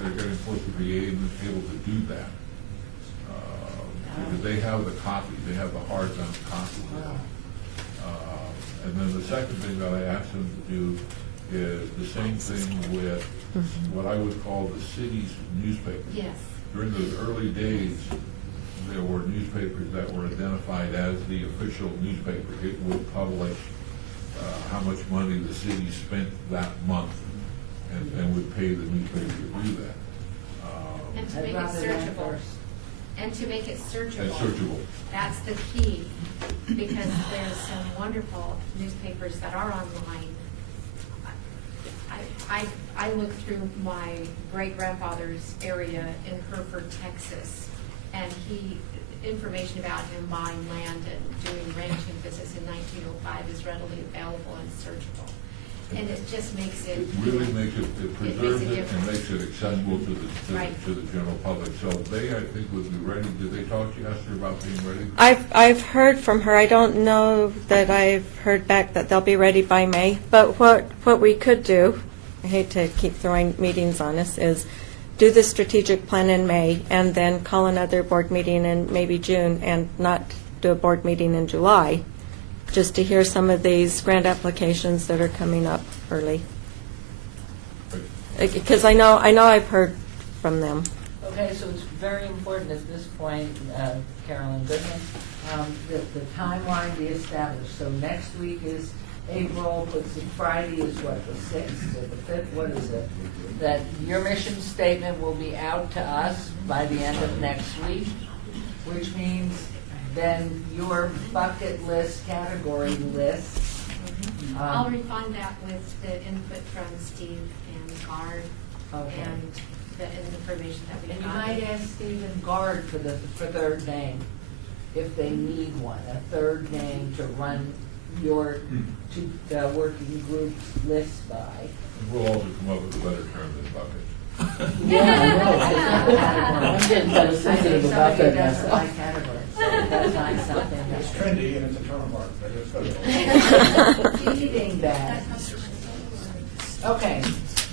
they're getting close to being able to do that. Because they have the copy, they have the hardbound copy. And then the second thing that I asked them to do is the same thing with what I would call the city's newspaper. Yes. During those early days, there were newspapers that were identified as the official newspaper. It would publish how much money the city spent that month and would pay the newspaper to do that. And to make it searchable. And to make it searchable. And searchable. That's the key, because there's some wonderful newspapers that are online. I looked through my great-grandfather's area in Hereford, Texas, and information about him buying land and doing ranching business in 1905 is readily available and searchable. And it just makes it. It really makes it, it preserves it and difference. makes it accessible to the Right. to the general public. So they, I think, would be ready. Did they talk to you, Esther, about being ready? I've heard from her. I don't know that I've heard back that they'll be ready by May. But what we could do, I hate to keep throwing meetings on us, is do the strategic plan in May and then call another board meeting in maybe June and not do a board meeting in July, just to hear some of these grant applications that are coming up early. Because I know I've heard from them. Okay, so it's very important at this point, Carolyn Goodman, that the timeline be established. So next week is April, Friday is what, the 6th or the 5th, what is it? That your mission statement will be out to us by the end of next week, which means then your bucket list, category list. I'll refine that with the input from Steve and Guard Okay. and the information that we And you got. might ask Steve and Guard for third name, if they need one, a third name to run your working group's list by. We'll also come up with a better term than bucket. Yeah, I know. I'm getting kind of sensitive about that That's myself. my category, so that's not something It's that's. trendy and it's a term mark, but it's Cheating bad. Okay,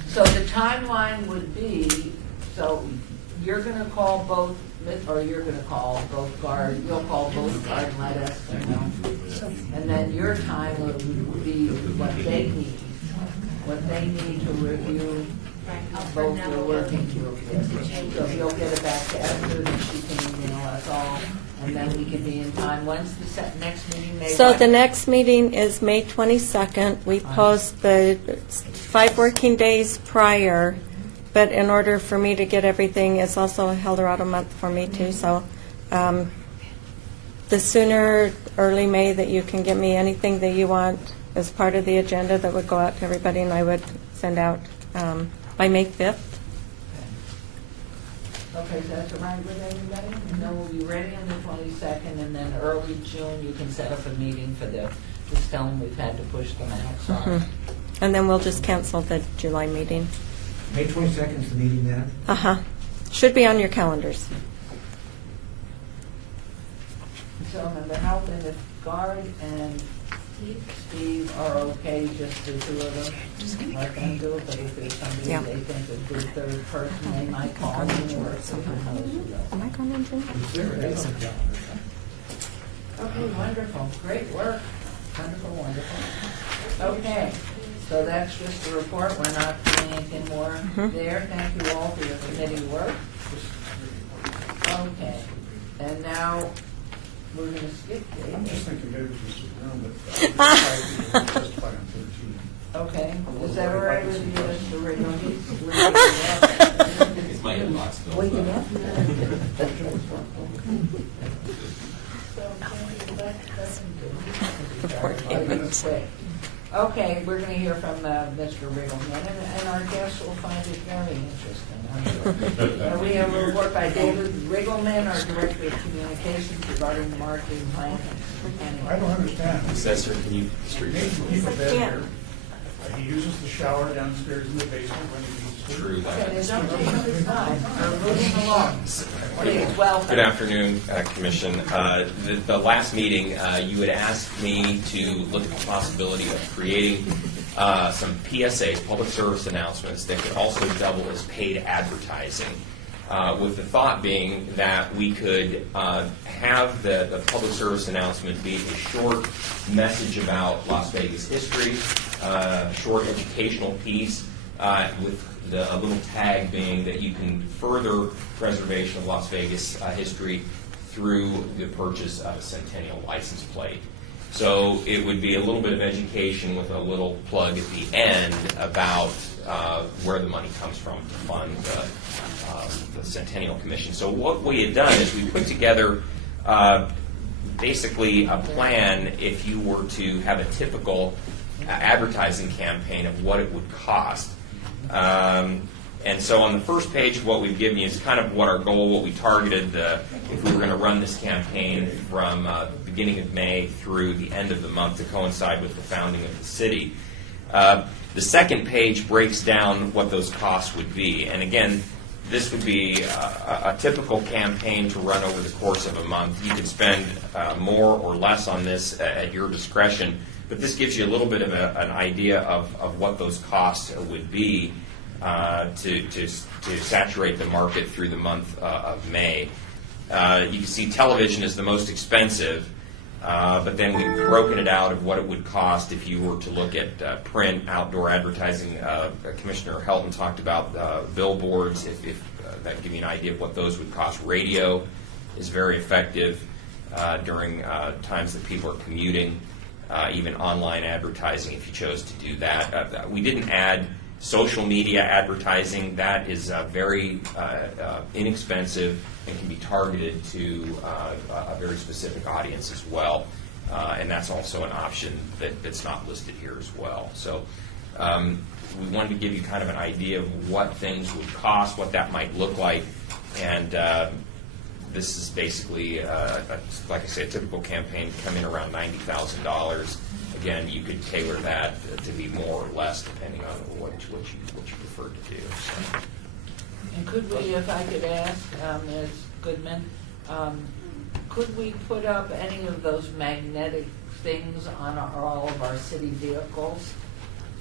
so the timeline would be, so you're gonna call both, or you're gonna call both Guard, you'll call both Guard and let us know. And then your time would be what they need to review Right, I'll both turn that your over. working group. So you'll get it back to Esther and she can email us all, and then we can be in time. When's the next meeting? May So what? the next meeting is May 22nd. We post the 5 working days prior, but in order for me to get everything, it's also a Eldorado month for me too. So the sooner, early May, that you can give me anything that you want as part of the agenda that would go out to everybody, and I would send out by May 5th. Okay, so that's all right with everybody? And then we'll be ready on the 22nd, and then early June, you can set up a meeting for just tell them we've had to push them out, sorry. And then we'll just cancel the July meeting. May 22nd is the meeting then? Uh-huh. Should be on your calendars. So remember, helping if Guard and Steve are okay, just the two of them, let them do it, but if there's somebody Yeah. they think is a good third person, they might call me or someone knows who knows. Am I going in June? Okay, wonderful, great work, wonderful, wonderful. Okay, so that's just the report, we're not doing anything more there. Thank you all for your committee work. Okay, and now we're gonna skip Dave. I'm just thinking maybe we should sit down, but testify on 13. Okay, is that all right with you, Mr. Riddle? It's my inbox, Bill. Waking up? Okay, we're gonna hear from Mr. Riggleman, and our guests will find it very interesting, I'm sure. We have a report by David Riggleman, our Director of Communications, regarding the marketing plan. I don't understand. Assessor, can you He's a bed here. He uses the shower downstairs in the basement when he needs to. True Okay, that. don't take up his time, we're moving along. Please, welcome. Good afternoon, Commission. The last meeting, you had asked me to look at the possibility of creating some PSAs, public service announcements, that could also double as paid advertising, with the thought being that we could have the public service announcement be a short message about Las Vegas history, short educational piece, with a little tag being that you can further preservation of Las Vegas history through the purchase of a Centennial license plate. So it would be a little bit of education with a little plug at the end about where the money comes from to fund the Centennial Commission. So what we had done is we put together basically a plan if you were to have a typical advertising campaign of what it would cost. And so on the first page, what we've given you is kind of what our goal, what we targeted if we were going to run this campaign from the beginning of May through the end of the month to coincide with the founding of the city. The second page breaks down what those costs would be. And again, this would be a typical campaign to run over the course of a month. You could spend more or less on this at your discretion, but this gives you a little bit of an idea of what those costs would be to saturate the market through the month of May. You can see television is the most expensive, but then we've broken it out of what it would cost if you were to look at print, outdoor advertising. Commissioner Helton talked about billboards, if that would give you an idea of what those would cost. Radio is very effective during times that people are commuting. Even online advertising, if you chose to do that. We didn't add social media advertising. That is very inexpensive and can be targeted to a very specific audience as well. And that's also an option that's not listed here as well. So we wanted to give you kind of an idea of what things would cost, what that might look like, and this is basically, like I say, a typical campaign come in around $90,000. Again, you could tailor that to be more or less depending on what you prefer to do. So. And could we, if I could ask, Ms. Goodman, could we put up any of those magnetic things on all of our city vehicles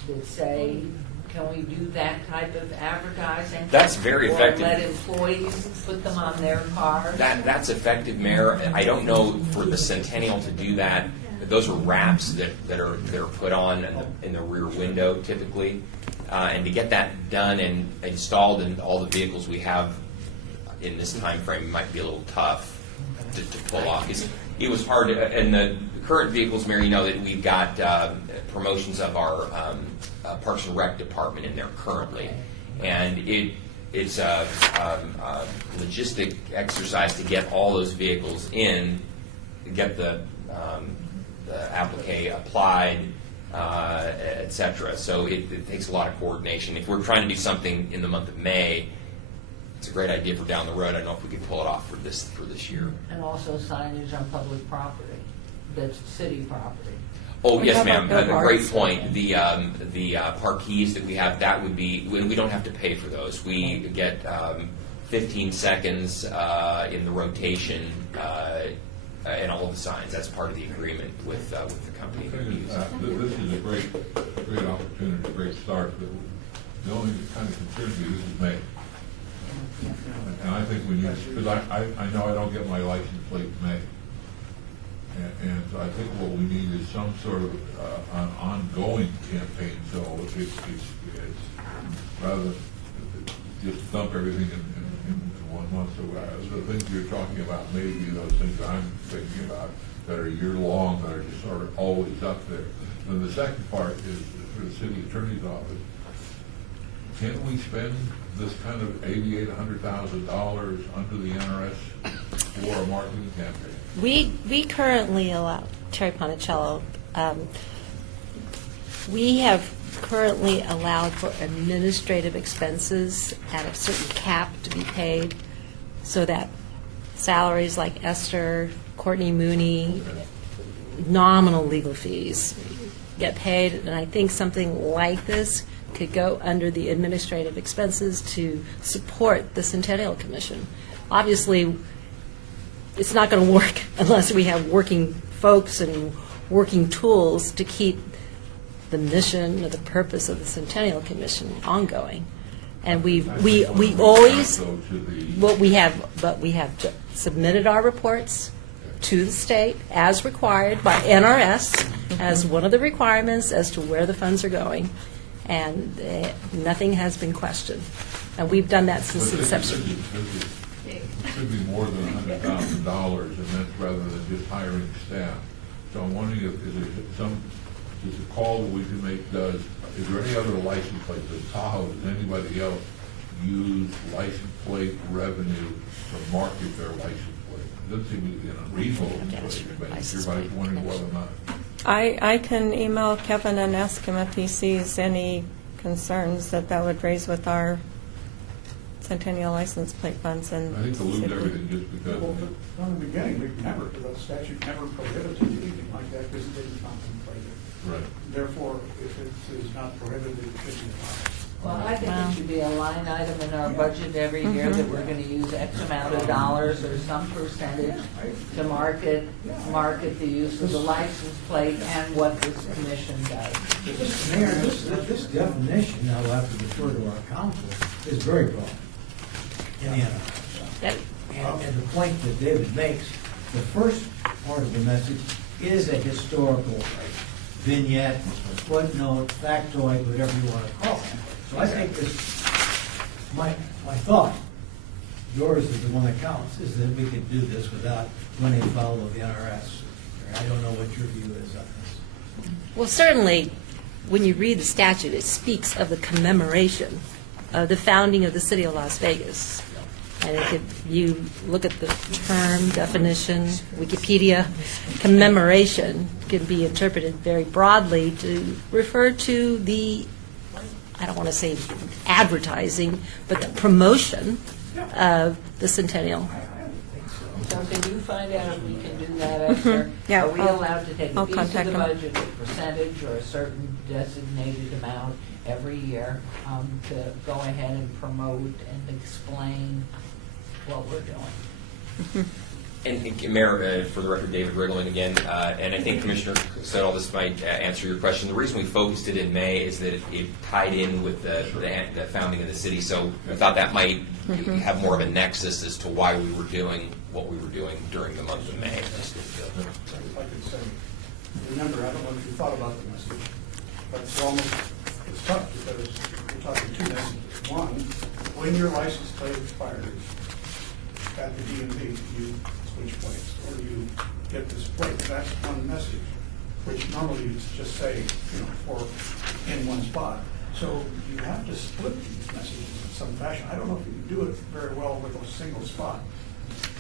that say, can we do that type of advertising? That's very effective. Or let employees put them on their cars? That's effective, Mayor. I don't know for the Centennial to do that. Those are wraps that are put on in the rear window typically. And to get that done and installed in all the vehicles we have in this time frame might be a little tough to pull off. It was hard to, in the current vehicles, Mayor, you know that we've got promotions of our Parks and Rec department in there currently. And it's a logistic exercise to get all those vehicles in, get the applique applied, et cetera. So it takes a lot of coordination. If we're trying to do something in the month of May, it's a great idea for down the road. I don't know if we could pull it off for this year. And also signage on public property, that's city property. Oh, yes, ma'am. Great point. The parkees that we have, that would be, we don't have to pay for those. We get 15 seconds in the rotation and all of the signs. That's part of the agreement with the company. This is a great opportunity, a great start. But the only thing that kind of concerns me, this is May. And I think we need, because I know I don't get my license plate in May. And so I think what we need is some sort of an ongoing campaign. So it's rather just dump everything in 1 month. So the things you're talking about may be those things I'm thinking about that are year long, that are just sort of always up there. Then the second part is for the city attorney's office. Can we spend this kind of $88,000, $100,000 under the NRS for a marketing campaign? We currently allow, Terry Ponticello, we have currently allowed for administrative expenses at a certain cap to be paid, so that salaries like Esther, Courtney Mooney, nominal legal fees get paid, and I think something like this could go under the administrative expenses to support the Centennial Commission. Obviously, it's not going to work unless we have working folks and working tools to keep the mission or the purpose of the Centennial Commission ongoing. And we always, but we have submitted our reports to the state as required by NRS as one of the requirements as to where the funds are going, and nothing has been questioned. And we've done that since inception. It should be more than $100,000, and that's rather than just hiring staff. So I'm wondering if is a call that we can make is there any other license plate? Does Tahoe, does anybody else use license plate revenue to market their license plate? It doesn't seem to be an unreasonable situation, but everybody's wondering whether or not. I can email Kevin and ask him if he sees any concerns that would raise with our Centennial license plate funds. And I think to lose everything just because. Well, from the beginning, we've never, the statute never prohibited anything like that because it didn't contemplate it. Right. Therefore, if it is not prohibited, it should be allowed. Well, I think it should be a line item in our budget every year that we're going to use X amount of dollars or some percentage to market the use of the license plate and what this commission does. Mayor, this definition, now we'll have to defer to our council, is very broad in the NRS. And the point that David makes, the first part of the message is a historical vignette, footnote, factoid, whatever you want to call it. So I think this, my thought, yours is the one that counts, is that we could do this without running afoul of the NRS. I don't know what your view is on this. Well, certainly, when you read the statute, it speaks of the commemoration of the founding of the city of Las Vegas. And if you look at the term, definition, Wikipedia, commemoration can be interpreted very broadly to refer to the, I don't want to say advertising, but the promotion of the Centennial. So can you find out if we can do that, Esther? Yeah, Are we allowed to take a I'll piece of contact the them. budget, a percentage, or a certain designated amount every year to go ahead and promote and explain what we're doing? And Mayor, for the record, David Riggleman again, and I think Commissioner said all this might answer your question. The reason we focused it in May is that it tied in with the founding of the city, so I thought that might have more of a nexus as to why we were doing what we were doing during the month of May. If I could say, remember, I don't know if you thought about the message, but it's tough because we're talking two messages. One, when your license plate expires at the DMV, you switch plates or you get this plate. That's one message, which normally you just say, for in one spot. So you have to split these messages in some fashion. I don't know if you can do it very well with a single spot.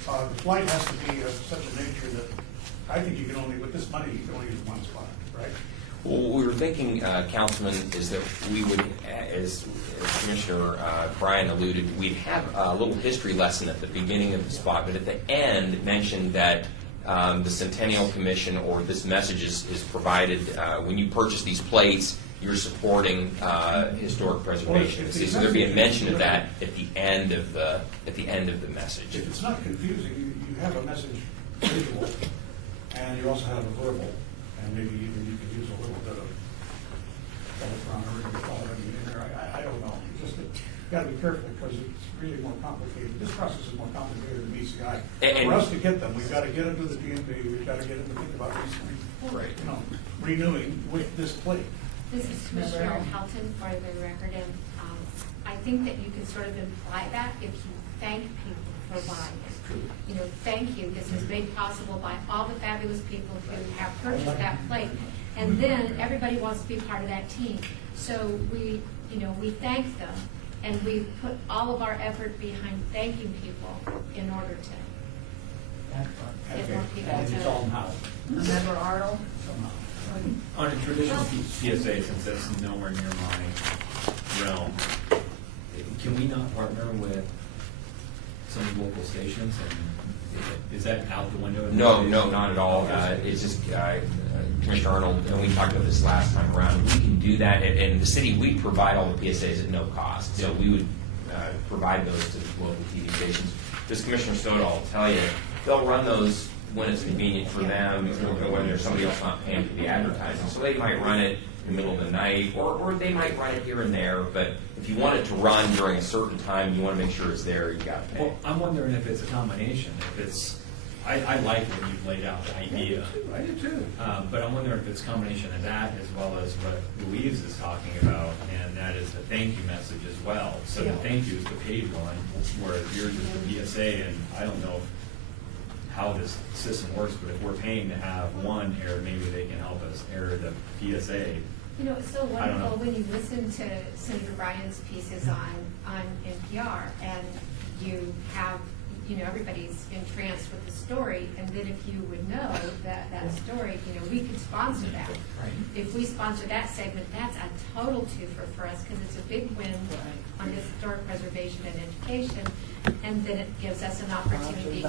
The flight has to be of such a nature that I think you can only, with this money, you can only use one spot, right? Well, what we were thinking, Councilman, is that we would, as Commissioner Bryan alluded, we'd have a little history lesson at the beginning of the spot, but at the end mentioned that the Centennial Commission or this message is provided when you purchase these plates, you're supporting historic preservation. So there'd be a mention of that at the end of the message. If it's not confusing, you have a message visual, and you also have a verbal, and maybe even you could use a little bit of in there. I don't know. Just got to be careful because it's really more complicated. This process is more complicated than BCI. For us to get them, we've got to get them to the DMV. We've got to get them to think about these things. Right. Renewing with this plate. This is Commissioner Helton for the record, and I think that you can sort of imply that if you thank people for buying it. Thank you. This is made possible by all the fabulous people who have purchased that plate. And then everybody wants to be part of that team. So we thank them, and we put all of our effort behind thanking people in order to get more people And it's all now. Member Arnold? On a traditional PSA, since that's nowhere near my realm, can we not partner with some local stations? And is that out the window? No, not at all. It's just, Commissioner Arnold, and we talked about this last time around, we can do that. In the city, we provide all the PSAs at no cost. So we would provide those to the local TV stations. Just Commissioner Soto, I'll tell you, they'll run those when it's convenient for them, when there's somebody else not paying for the advertising. So they might run it in the middle of the night, or they might run it here and there. But if you want it to run during a certain time, you want to make sure it's there, you got to pay. Well, I'm wondering if it's a combination. If it's, I like what you've laid out, the idea. I do too. But I'm wondering if it's a combination of that as well as what Louise is talking about, and that is the thank you message as well. So the thank you is the paid one, whereas yours is the PSA, and I don't know how this system works, but if we're paying to have one air, maybe they can help us air the PSA. You know, it's so I don't know. wonderful when you listen to Senator Bryan's pieces on NPR, and you have, everybody's entranced with the story, and then if you would know that story, we could sponsor that. Right. If we sponsor that segment, that's a total twofer for us, because it's a big win on historic preservation and education, and then it gives us an opportunity to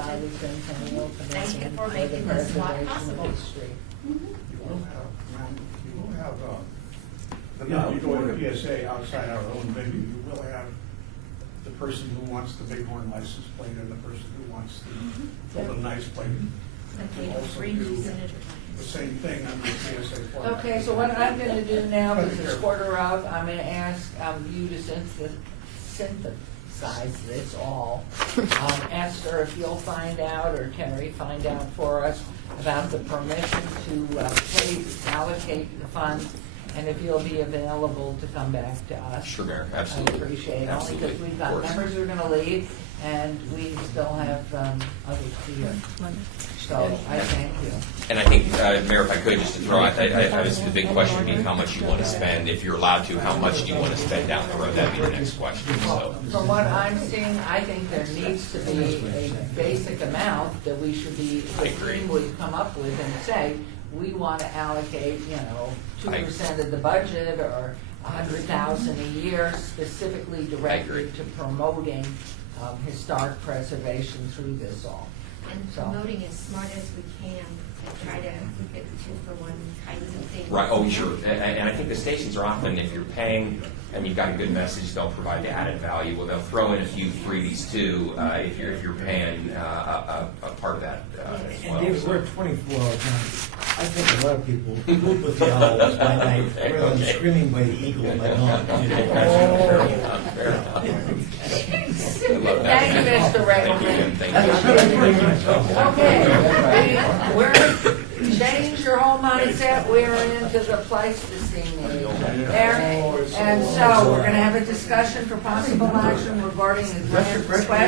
thank you for making this lot possible. You will have the doing PSA outside our own venue. You will have the person who wants the Bighorn license plate and the person who wants the nice plate. Okay, Also bring do Senator the same thing under the PSA format. Okay, so what I'm gonna do now, because it's quarter of, I'm gonna ask you to synthesize this all. Esther, if you'll find out, or Terry, find out for us about the permission to allocate the funds, and if you'll be available to come back to us. Sure, Mayor, absolutely. I appreciate it, only Absolutely. because we've Of got course. members who are gonna leave, and we still have others here. So I thank you. And I think, Mayor, if I could, just to throw out, obviously the big question being how much you want to spend. If you're allowed to, how much do you want to spend down the road? That'd be the next question, so. From what I'm seeing, I think there needs to be a basic amount that we should be, the team would come up with and say, we want to allocate, 2% of the budget or $100,000 a year specifically directed to promoting historic preservation through this all. And promoting as smart as we can, and try to get the 2-for-1 kinds of things. Right, oh, sure. And I think the stations are often, if you're paying and you've got a good message, they'll provide the added value. Well, they'll throw in a few freebies too, if you're paying a part of that as well. And David, we're at 24 hours now. I think a lot of people poop with the owls by night rather than screaming by the eagle by dawn. Fair enough. Thank you, Mr. Reagan. Thank you. Okay, we're, change your whole mindset, we're into the Pleistocene age there. And so, we're gonna have a discussion for possible action regarding the grant request by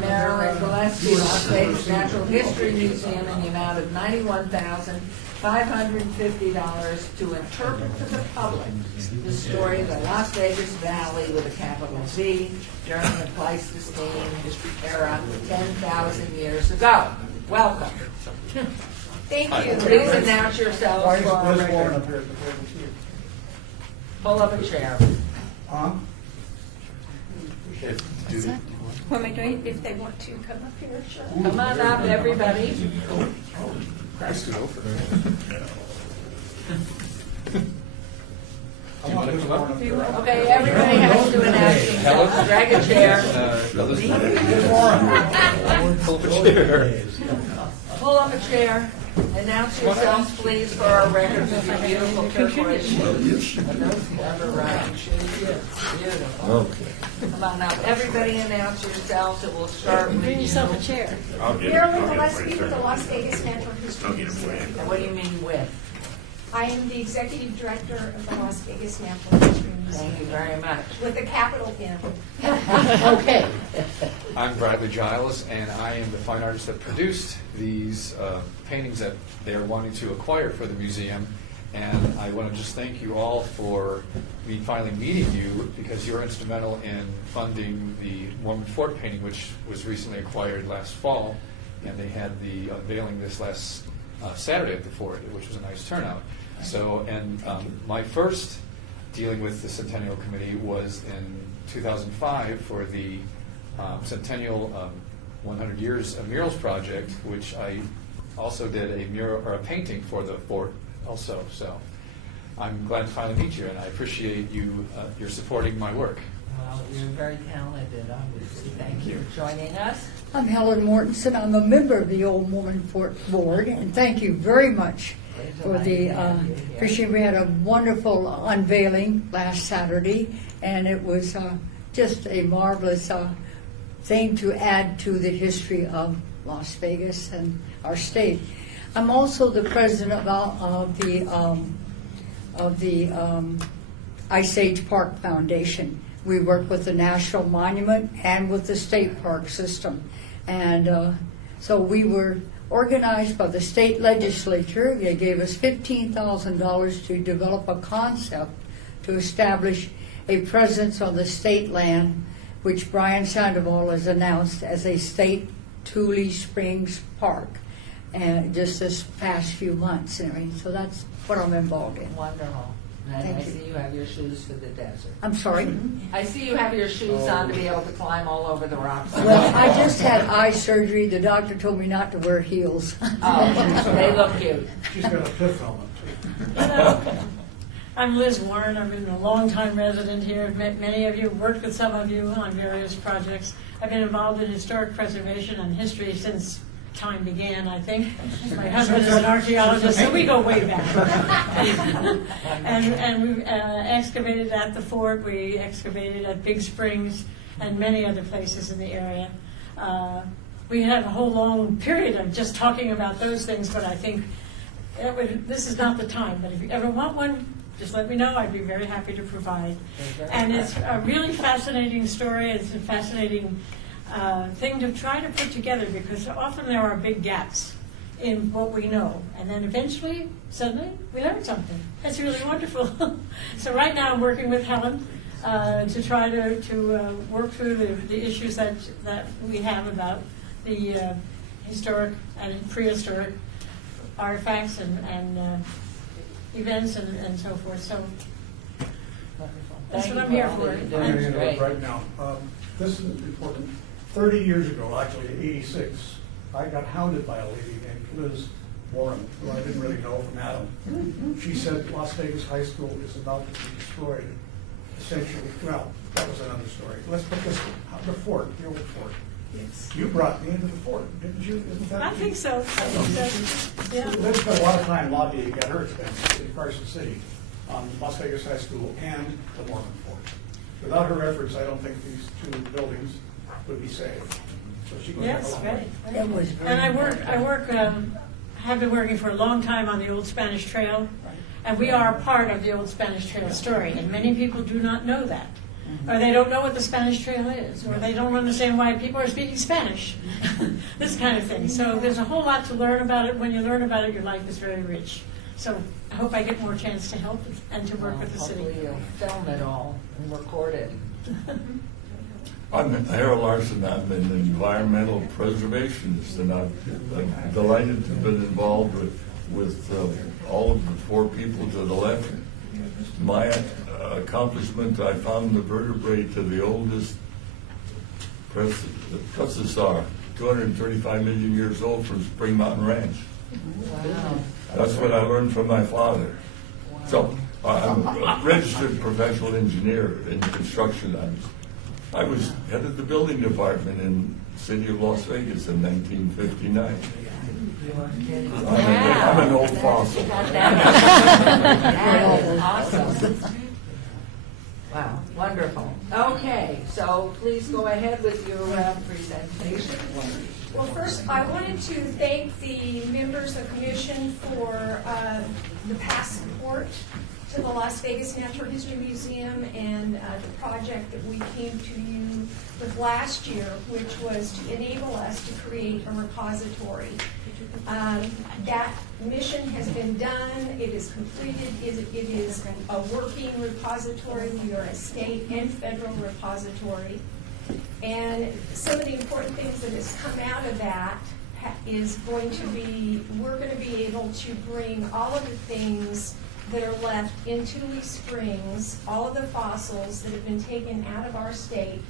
Marilyn Gillespie, Las Vegas Natural History Museum in the amount of $91,550 to interpret to the public the story of the Las Vegas Valley with a capital V during the Pleistocene era 10,000 years ago. Welcome. Thank you. Please announce yourselves for our record. Pull up a chair. What am I doing? If they want to come up here, sure. Come on up, everybody. Okay, everybody has to announce themselves. Drag a chair. Pull up a chair. Announce yourselves, please, for our records of your beautiful turquoise shoes. And those clever riding shoes. Beautiful. Come on up. Everybody announce yourselves, and we'll start with you. Bring yourself a chair. Marilyn Gillespie with the Las Vegas Natural History Museum. And what do you mean with? I am the executive director of the Las Vegas Natural History Museum. Thank you very much. With a capital N. Okay. I'm Bradley Giles, and I am the fine artist that produced these paintings that they're wanting to acquire for the museum. And I want to just thank you all for me finally meeting you, because you were instrumental in funding the Mormon Fort painting, which was recently acquired last fall. And they had the unveiling this last Saturday at the fort, which was a nice turnout. So, and my first dealing with the Centennial Committee was in 2005 for the Centennial 100 Years Murals Project, which I also did a mural or a painting for the fort also. So I'm glad to finally meet you, and I appreciate you your supporting my work. Well, you're very talented, obviously. Thank you for joining us. I'm Helen Mortensen. I'm a member of the Old Mormon Fort Board, and thank you very much for the, appreciate, we had a wonderful unveiling last Saturday, and it was just a marvelous thing to add to the history of Las Vegas and our state. I'm also the president of the Ice Age Park Foundation. We work with the National Monument and with the state park system. And so we were organized by the state legislature. They gave us $15,000 to develop a concept to establish a presence on the state land, which Brian Sandoval has announced as a state Tule Springs Park, and just this past few months. Anyway, so that's what I'm involved in. Wonderful. And Thank I you. see you have your shoes for the desert. I'm sorry? I see you have your shoes on to be able to climb all over the rocks. Well, I just had eye surgery. The doctor told me not to wear heels. Oh, they look cute. She's got a cliff helmet. Hello. I'm Liz Warren. I've been a long-time resident here. I've met many of you, worked with some of you on various projects. I've been involved in historic preservation and history since time began, I think. My husband is an archaeologist, so we go way back. and we excavated at the fort, we excavated at Big Springs, and many other places in the area. We had a whole long period of just talking about those things, but I think this is not the time. But if you ever want one, just let me know. I'd be very happy to provide. And it's a really fascinating story. It's a fascinating thing to try to put together, because often there are big gaps in what we know. And then eventually, suddenly, we learn something. That's really wonderful. So right now I'm working with Helen to try to work through the issues that we have about the historic and prehistoric artifacts and events and so forth. So that's what I'm here for. Right now, this is important. 30 years ago, actually, in '86, I got hounded by a lady named Liz Warren, who I didn't really know from Adam. She said Las Vegas High School is about to be destroyed. Essentially, well, that was another story. Let's put this, the fort, the old fort. Yes. You brought me into the fort, didn't you? Isn't that? I think so. Yeah. Liz spent a lot of time lobbying at her expense in Carson City on Las Vegas High School and the Mormon Fort. Without her efforts, I don't think these two buildings would be saved. So she goes Yes, a long right. way. That was very And have been working for a long time on the Old Spanish Trail, and we are part of the Old Spanish Trail story, and many people do not know that. Or they don't know what the Spanish Trail is, or they don't understand why people are speaking Spanish. This kind of thing. So there's a whole lot to learn about it. When you learn about it, your life is very rich. So I hope I get more chance to help and to work with the city. Hopefully you'll film it all and record it. I'm Harold Larson. I'm an environmental preservationist, and I'm delighted to have been involved with all of the four people to the left. My accomplishment, I found the vertebrae to the oldest plesiosaur, 235 million years old, from Spring Mountain Ranch. Wow. That's what I learned from my father. Wow. So I'm a registered professional engineer in construction. I was head of the building department in the city of Las Vegas in 1959. I'm an old fossil. That is awesome. Wow, wonderful. Okay, so please go ahead with your presentation. Well, first, I wanted to thank the members of the commission for the past support to the Las Vegas Natural History Museum and the project that we came to you with last year, which was to enable us to create a repository. That mission has been done. It is completed. It is a working repository. We are a state and federal repository. And some of the important things that has come out of that is going to be, we're going to be able to bring all of the things that are left in Tule Springs, all of the fossils that have been taken out of our state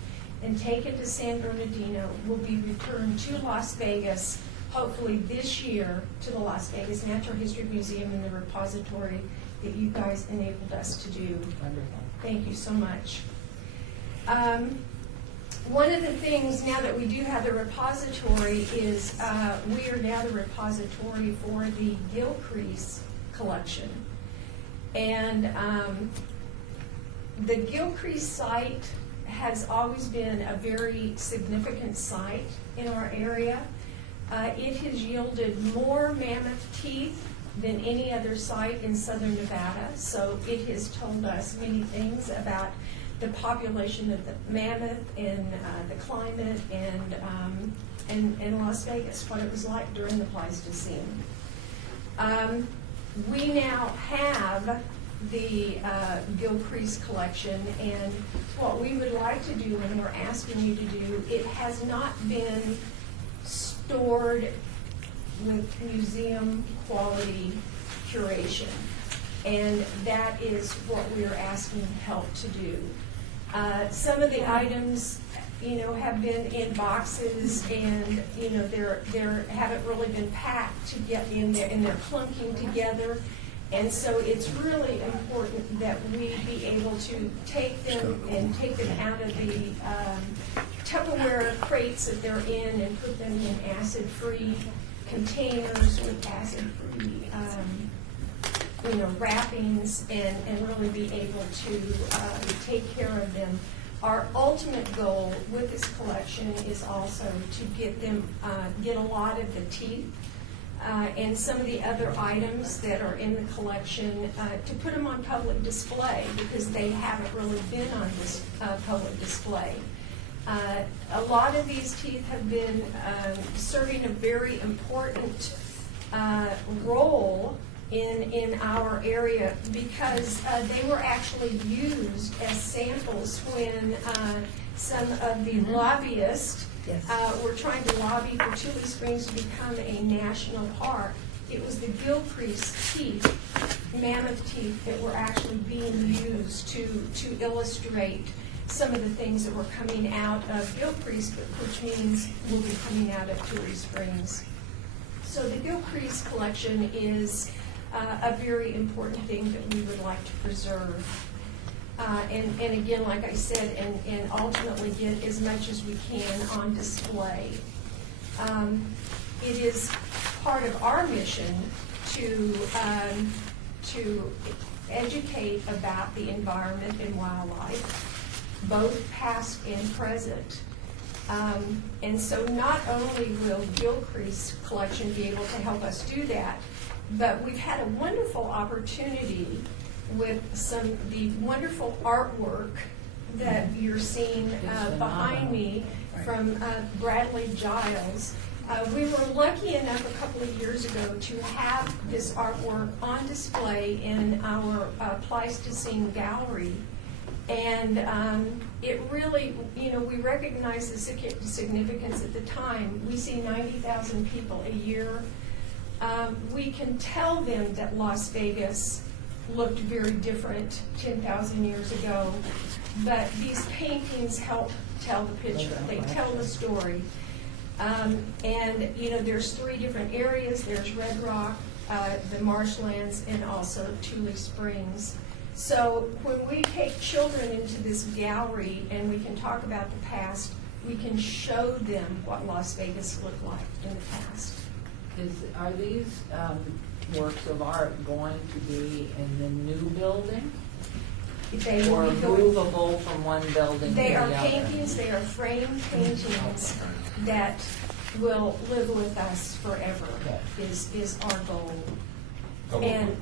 and taken to San Bernardino will be returned to Las Vegas, hopefully this year, to the Las Vegas Natural History Museum and the repository that you guys enabled us to do. Wonderful. Thank you so much. One of the things now that we do have the repository is we are now the repository for the Gilcrease collection. And the Gilcrease site has always been a very significant site in our area. It has yielded more mammoth teeth than any other site in southern Nevada, so it has told us many things about the population of the mammoth and the climate and Las Vegas, what it was like during the Pleistocene. We now have the Gilcrease collection, and what we would like to do, and we're asking you to do, it has not been stored with museum quality curation, and that is what we're asking help to do. Some of the items, have been in boxes, and they're haven't really been packed to get in there, and they're clunking together. And so it's really important that we be able to take them out of the Tupperware crates that they're in and put them in acid-free containers with acid-free wrappings, and really be able to take care of them. Our ultimate goal with this collection is also to get them, get a lot of the teeth and some of the other items that are in the collection, to put them on public display, because they haven't really been on this public display. A lot of these teeth have been serving a very important role in our area, because they were actually used as samples when some of the lobbyists were trying to lobby for Tule Springs to become a national park. It was the Gilcrease teeth, mammoth teeth, that were actually being used to illustrate some of the things that were coming out of Gilcrease, which means will be coming out of Tule Springs. So the Gilcrease collection is a very important thing that we would like to preserve. And again, like I said, and ultimately get as much as we can on display. It is part of our mission to educate about the environment and wildlife, both past and present. And so not only will Gilcrease collection be able to help us do that, but we've had a wonderful opportunity with the wonderful artwork that you're seeing behind me from Bradley Giles. We were lucky enough a couple of years ago to have this artwork on display in our Pleistocene gallery. And it really, we recognize the significance at the time. We see 90,000 people a year. We can tell them that Las Vegas looked very different 10,000 years ago, but these paintings help tell the picture. They tell the story. And there's 3 different areas. There's Red Rock, the marshlands, and also Tule Springs. So when we take children into this gallery and we can talk about the past, we can show them what Las Vegas looked like in the past. Are these works of art going to be in the new building? They or will be going, movable from one building to the other? They are paintings, they are framed paintings that will live with us forever, is our goal. Couple And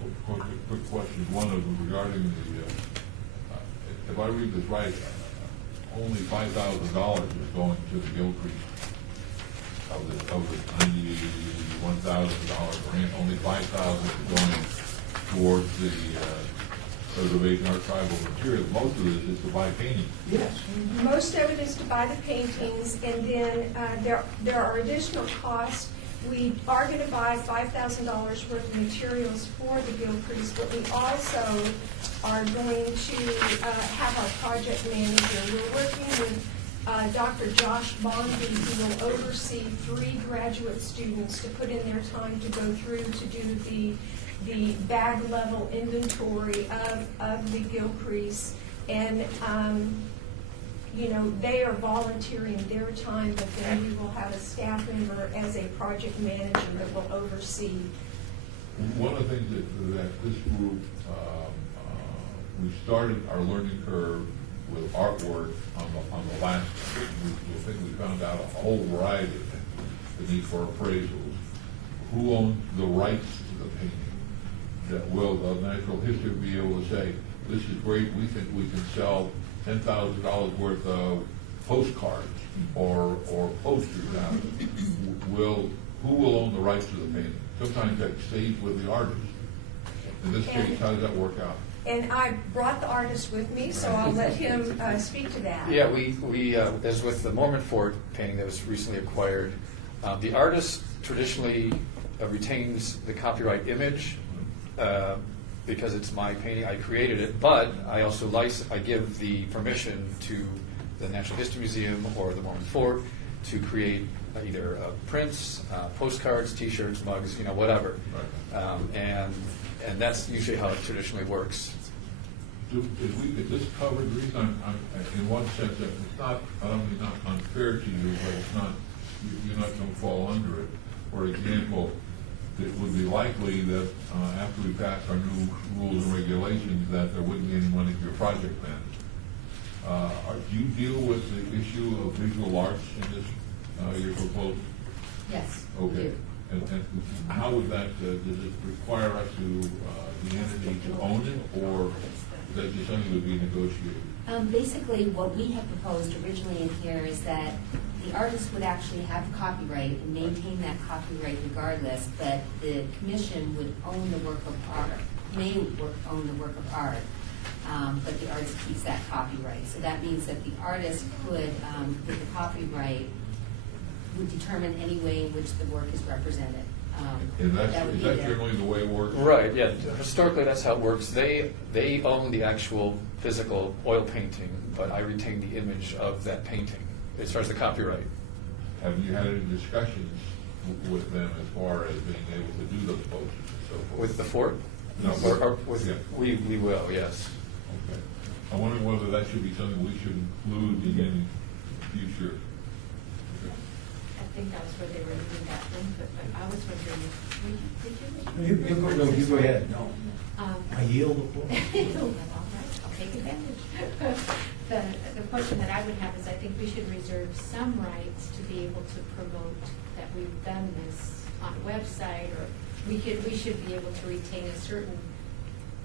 quick questions. One of them regarding the, if I read this right, only $5,000 is going to the Gilcrease of the $91,000 grant. Only $5,000 is going towards the preservation archival material. Most of this is to buy paintings. Yes. most of it is to buy the paintings, and then there are additional costs. We are going to buy $5,000 worth of materials for the Gilcrease, but we also are going to have our project manager. We're working with Dr. Josh Bondy, who will oversee 3 graduate students to put in their time to go through to do the bag level inventory of the Gilcrease. And they are volunteering their time, but then we will have a staff member as a project manager that will oversee. One of the things that this group, we started our learning curve with artwork on the last, we think we found out a whole variety of things, the need for appraisals, who owns the rights to the painting, that will the natural history be able to say, this is great, we think we can sell $10,000 worth of postcards or posters out of it. Who will own the rights to the painting? Sometimes that stays with the artist. In this case, how does that work out? And I brought the artist with me, so I'll let him speak to that. Yeah, we as with the Mormon Fort painting that was recently acquired, the artist traditionally retains the copyright image because it's my painting. I created it, but I also I give the permission to the Natural History Museum or the Mormon Fort to create either prints, postcards, T-shirts, mugs, whatever. And that's usually how it traditionally works. Is this covered? The reason I'm in one sense, that it's not only not unfair to you, but it's not, you're not going to fall under it. For example, it would be likely that after we pass our new rules and regulations, that there wouldn't be any money for your project manager. Do you deal with the issue of visual arts in this, your proposal? Yes. Okay. And how would that, does it require us to, the entity to own it, or is that just something that would be negotiated? Basically, what we have proposed originally in here is that the artist would actually have copyright and maintain that copyright regardless, but the commission would own the work of art, own the work of art, but the artist keeps that copyright. So that means that the artist could, with the copyright, would determine any way in which the work is represented. Is that generally the way it works? Right, yeah. Historically, that's how it works. They own the actual physical oil painting, but I retain the image of that painting as far as the copyright. Have you had any discussions with them as far as being able to do those posters and so forth? With the fort? No, we will, yes. Okay. I'm wondering whether that should be something we should include in any future. I think that was where they were doing that input, but I was wondering if You go ahead. No. I yield the floor. All right, I'll take advantage. The question that I would have is I think we should reserve some rights to be able to promote that we've done this on a website, or we should be able to retain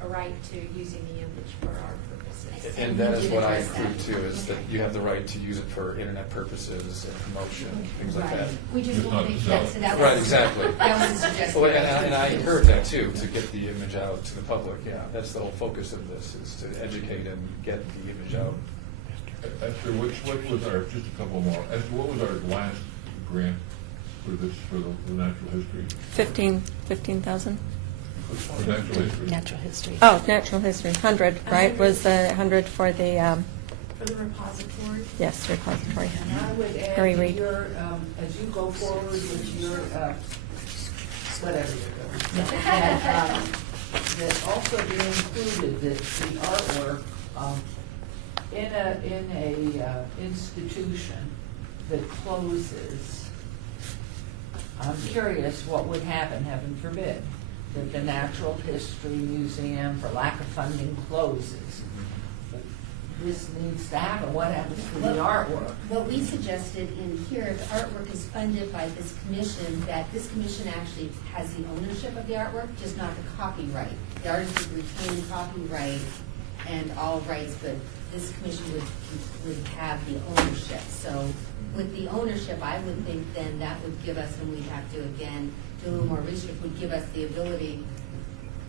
a right to using the image for our purposes. And that is what I include too, is that you have the right to use it for internet purposes and promotion, things like that. We just want to make that, so that was. Right, exactly. That was the suggestion. Well, and I encourage that too, to get the image out to the public. Yeah, that's the whole focus of this, is to educate and get the image out. Esther, what was our, just a couple more, Esther, what was our last grant for this, for the natural history? 15,000. For natural history? Natural history. Oh, natural history, 100, right? Was the 100 for the, For the repository? yes, repository. And I would add Very that read. as you go forward with your, whatever you're doing, that also be included that the artwork, in a institution that closes, I'm curious what would happen, heaven forbid, that the Natural History Museum, for lack of funding, closes. this needs to happen, what happens to the artwork? What we suggested in here, the artwork is funded by this commission, that this commission actually has the ownership of the artwork, just not the copyright. The artist would retain copyright and all rights, but this commission would have the ownership. So with the ownership, I would think then that would give us, and we'd have to again do a little more research, would give us the ability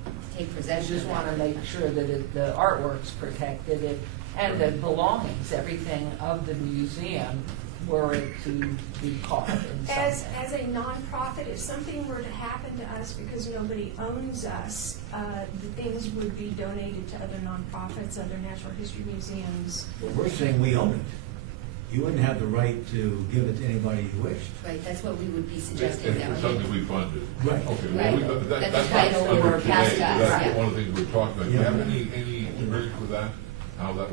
to take I possession just of want to that. make sure that the artwork's protected and the belongings, everything of the museum, were it to be caught in some As way. a nonprofit, if something were to happen to us because nobody owns us, the things would be donated to other nonprofits, other natural history museums. But we're saying we own it. You wouldn't have the right to give it to anybody you wished. Right, that's what we would be It's suggesting. that would be- something we funded. Right. Okay, Right. well, we, That the that's title not or covered past today, us, but that's yeah. one of the things we're talking about. Do you Yeah. have any experience with that, how that